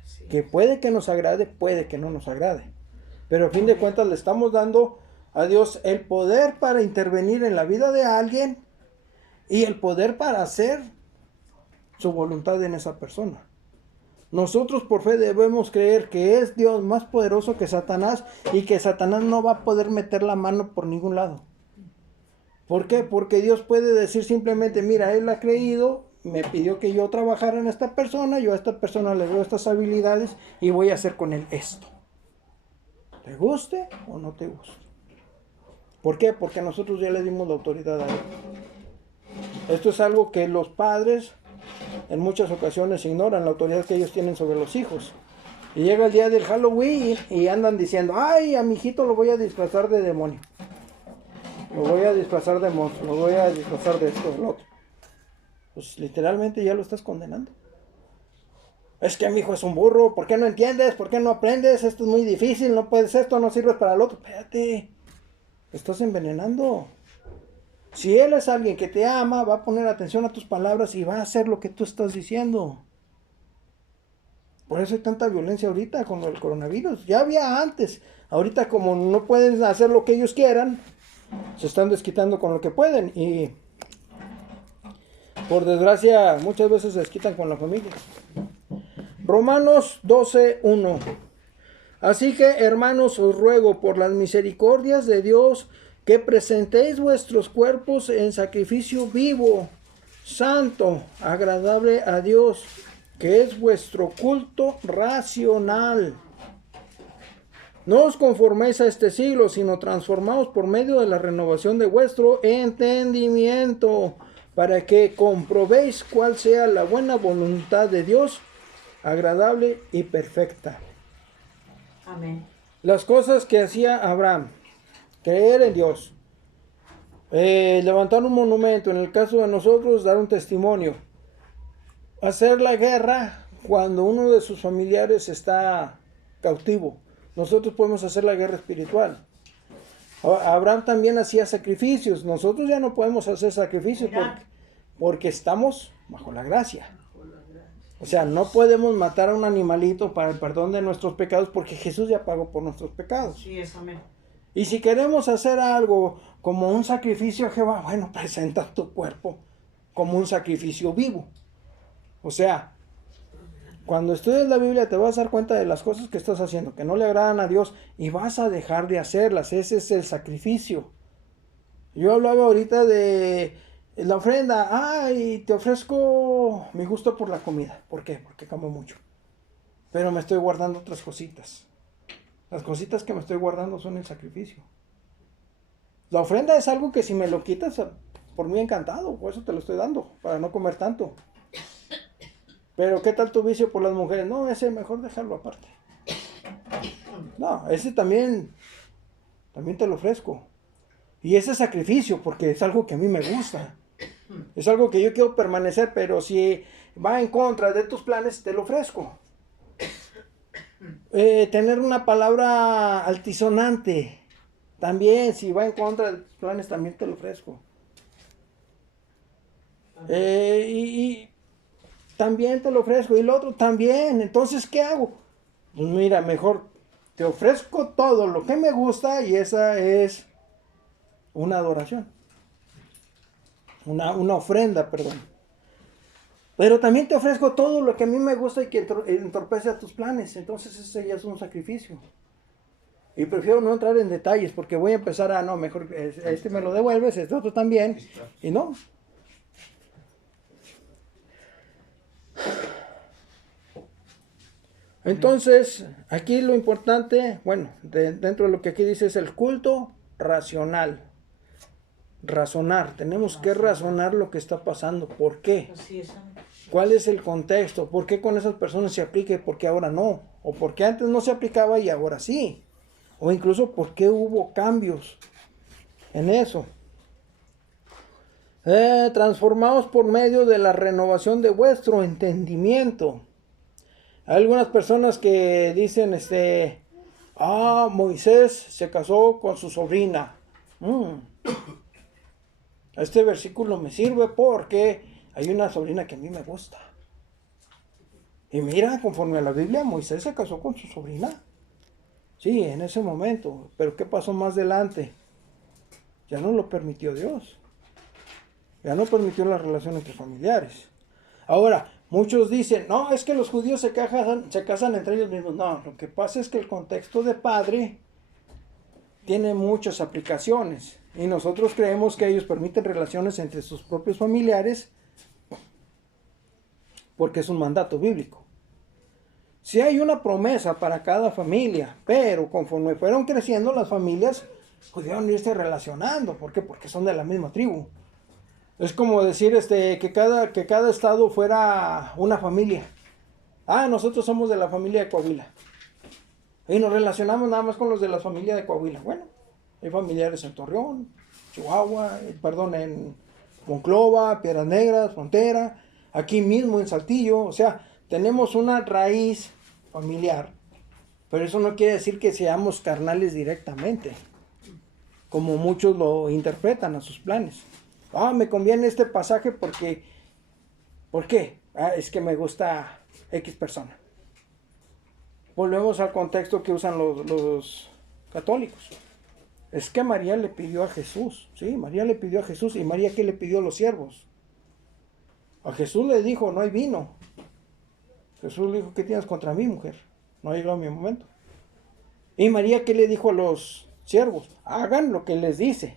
Sí. Que puede que nos agrade, puede que no nos agrade. Pero a fin de cuentas le estamos dando a Dios el poder para intervenir en la vida de alguien y el poder para hacer su voluntad en esa persona. Nosotros por fe debemos creer que es Dios más poderoso que Satanás y que Satanás no va a poder meter la mano por ningún lado. ¿Por qué? Porque Dios puede decir simplemente, mira, Él ha creído, me pidió que yo trabajara en esta persona, yo a esta persona le doy estas habilidades y voy a hacer con él esto. ¿Te guste o no te guste? ¿Por qué? Porque nosotros ya le dimos la autoridad a Él. Esto es algo que los padres en muchas ocasiones ignoran, la autoridad que ellos tienen sobre los hijos. Y llega el día del Halloween y andan diciendo, ay, a mi hijito lo voy a disfrazar de demonio. Lo voy a disfrazar de monstruo, lo voy a disfrazar de esto, de lo otro. Pues literalmente ya lo estás condenando. Es que mi hijo es un burro, ¿por qué no entiendes? ¿Por qué no aprendes? Esto es muy difícil, no puedes esto, no sirves para el otro. Espérate, estás envenenando. Si él es alguien que te ama, va a poner atención a tus palabras y va a hacer lo que tú estás diciendo. Por eso hay tanta violencia ahorita con el coronavirus. Ya había antes. Ahorita como no pueden hacer lo que ellos quieran, se están desquitando con lo que pueden. Y por desgracia muchas veces se desquitan con la familia. Romanos 12:1. Así que, hermanos, os ruego por las misericordias de Dios que presentéis vuestros cuerpos en sacrificio vivo, santo, agradable a Dios, que es vuestro culto racional. No os conforméis a este siglo, sino transformaos por medio de la renovación de vuestro entendimiento, para que comprobéis cuál sea la buena voluntad de Dios, agradable y perfecta. Amén. Las cosas que hacía Abraham: creer en Dios, levantar un monumento, en el caso de nosotros dar un testimonio, hacer la guerra cuando uno de sus familiares está cautivo. Nosotros podemos hacer la guerra espiritual. Abraham también hacía sacrificios. Nosotros ya no podemos hacer sacrificios porque estamos bajo la gracia. O sea, no podemos matar a un animalito para el perdón de nuestros pecados porque Jesús ya pagó por nuestros pecados. Sí, es amén. Y si queremos hacer algo como un sacrificio a Jehová, bueno, presenta tu cuerpo como un sacrificio vivo. O sea, cuando estudias la Biblia te vas a dar cuenta de las cosas que estás haciendo, que no le agradan a Dios, y vas a dejar de hacerlas. Ese es el sacrificio. Yo hablaba ahorita de la ofrenda. Ay, te ofrezco mi gusto por la comida. ¿Por qué? Porque como mucho. Pero me estoy guardando otras cositas. Las cositas que me estoy guardando son el sacrificio. La ofrenda es algo que si me lo quitas, por mí encantado, por eso te lo estoy dando, para no comer tanto. Pero ¿qué tal tu vicio por las mujeres? No, ese mejor dejarlo aparte. No, ese también te lo ofrezco. Y ese sacrificio, porque es algo que a mí me gusta. Es algo que yo quiero permanecer, pero si va en contra de tus planes, te lo ofrezco. Tener una palabra altisonante, también, si va en contra de tus planes, también te lo ofrezco. Y también te lo ofrezco, y el otro también. Entonces, ¿qué hago? Pues mira, mejor te ofrezco todo lo que me gusta, y esa es una adoración. Una ofrenda, perdón. Pero también te ofrezco todo lo que a mí me gusta y que entorpece a tus planes. Entonces ese ya es un sacrificio. Y prefiero no entrar en detalles porque voy a empezar a, no, mejor este me lo devuelves, este otro también. Y no. Entonces, aquí lo importante, bueno, dentro de lo que aquí dice es el culto racional. Razonar, tenemos que razonar lo que está pasando. ¿Por qué? Así es. ¿Cuál es el contexto? ¿Por qué con esas personas se aplica y por qué ahora no? ¿O por qué antes no se aplicaba y ahora sí? O incluso por qué hubo cambios en eso. Transformados por medio de la renovación de vuestro entendimiento. Hay algunas personas que dicen, Moisés se casó con su sobrina. Este versículo me sirve porque hay una sobrina que a mí me gusta. Y mira, conforme a la Biblia, Moisés se casó con su sobrina. Sí, en ese momento. Pero ¿qué pasó más adelante? Ya no lo permitió Dios. Ya no permitió la relación entre familiares. Ahora, muchos dicen, no, es que los judíos se casan entre ellos mismos. No, lo que pasa es que el contexto de padre tiene muchas aplicaciones. Y nosotros creemos que ellos permiten relaciones entre sus propios familiares porque es un mandato bíblico. Sí hay una promesa para cada familia, pero conforme fueron creciendo las familias, pudieron irse relacionando. ¿Por qué? Porque son de la misma tribu. Es como decir que cada estado fuera una familia. Nosotros somos de la familia de Coahuila. Y nos relacionamos nada más con los de la familia de Coahuila. Bueno, hay familiares en Torreón, Chihuahua, en Monclova, Piedras Negras, Frontera, aquí mismo en Saltillo. O sea, tenemos una raíz familiar, pero eso no quiere decir que seamos carnales directamente, como muchos lo interpretan a sus planes. Me conviene este pasaje porque, ¿por qué? Es que me gusta X persona. Volvemos al contexto que usan los católicos. Es que María le pidió a Jesús. Sí, María le pidió a Jesús. ¿Y María qué le pidió a los siervos? A Jesús le dijo, no hay vino. Jesús le dijo, ¿qué tienes contra mí, mujer? No ha llegado mi momento. ¿Y María qué le dijo a los siervos? Hagan lo que les dice.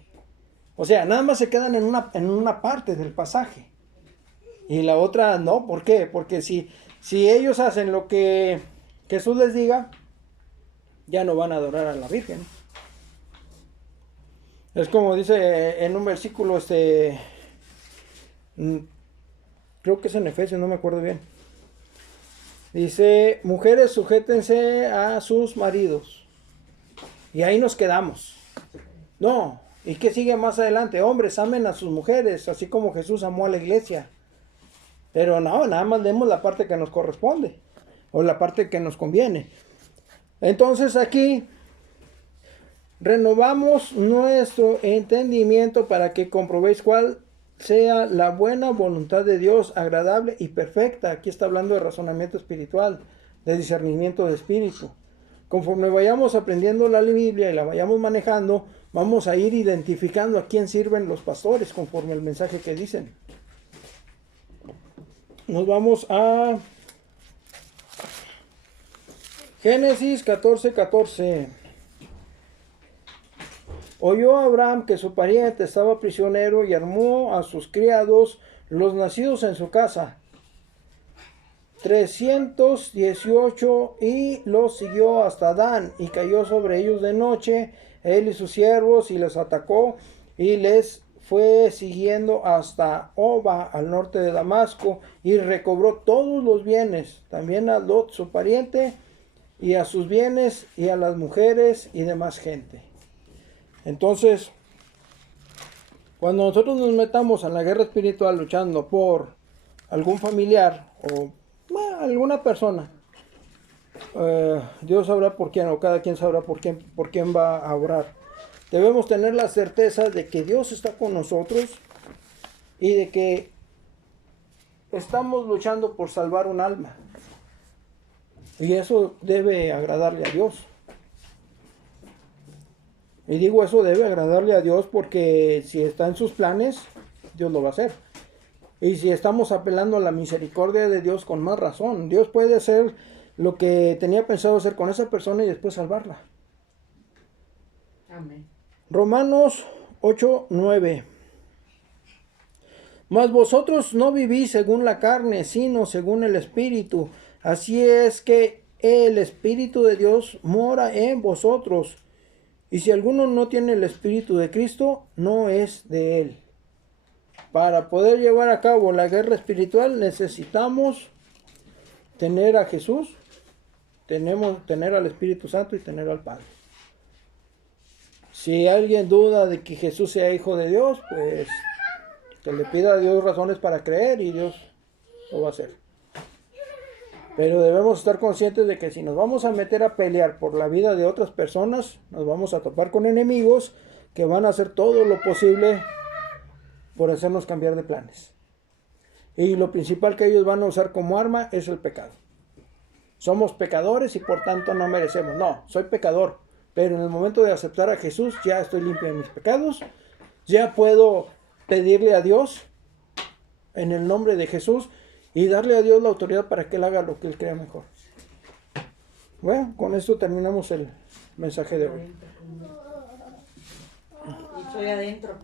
O sea, nada más se quedan en una parte del pasaje. Y la otra no. ¿Por qué? Porque si ellos hacen lo que Jesús les diga, ya no van a adorar a la Virgen. Es como dice en un versículo, creo que es en Efesios, no me acuerdo bien. Dice, mujeres, sujétense a sus maridos. Y ahí nos quedamos. No, ¿y qué sigue más adelante? Hombres, amen a sus mujeres, así como Jesús amó a la iglesia. Pero no, nada más leemos la parte que nos corresponde, o la parte que nos conviene. Entonces aquí renovamos nuestro entendimiento para que comprobéis cuál sea la buena voluntad de Dios, agradable y perfecta. Aquí está hablando de razonamiento espiritual, de discernimiento de espíritu. Conforme vayamos aprendiendo la Biblia y la vayamos manejando, vamos a ir identificando a quién sirven los pastores conforme al mensaje que dicen. Nos vamos a Génesis 14:14. Oyó Abraham que su pariente estaba prisionero y armó a sus criados, los nacidos en su casa, 318, y los siguió hasta Dan, y cayó sobre ellos de noche, él y sus siervos, y les atacó, y les fue siguiendo hasta Oba, al norte de Damasco, y recobró todos los bienes, también a Lot su pariente, y a sus bienes, y a las mujeres, y demás gente. Entonces, cuando nosotros nos metamos en la guerra espiritual luchando por algún familiar o alguna persona, Dios sabrá por quién, o cada quien sabrá por quién va a orar. Debemos tener la certeza de que Dios está con nosotros y de que estamos luchando por salvar un alma. Y eso debe agradarle a Dios. Y digo, eso debe agradarle a Dios porque si está en sus planes, Dios lo va a hacer. Y si estamos apelando a la misericordia de Dios, con más razón. Dios puede hacer lo que tenía pensado hacer con esa persona y después salvarla. Amén. Romanos 8:9. Mas vosotros no vivís según la carne, sino según el Espíritu. Así es que el Espíritu de Dios mora en vosotros. Y si alguno no tiene el Espíritu de Cristo, no es de él. Para poder llevar a cabo la guerra espiritual necesitamos tener a Jesús, tener al Espíritu Santo y tener al Padre. Si alguien duda de que Jesús sea hijo de Dios, pues que le pida a Dios razones para creer y Dios lo va a hacer. Pero debemos estar conscientes de que si nos vamos a meter a pelear por la vida de otras personas, nos vamos a topar con enemigos que van a hacer todo lo posible por hacernos cambiar de planes. Y lo principal que ellos van a usar como arma es el pecado. Somos pecadores y por tanto no merecemos. No, soy pecador, pero en el momento de aceptar a Jesús ya estoy limpio de mis pecados, ya puedo pedirle a Dios en el nombre de Jesús y darle a Dios la autoridad para que Él haga lo que Él crea mejor. Bueno, con esto terminamos el mensaje de hoy. Y estoy adentro.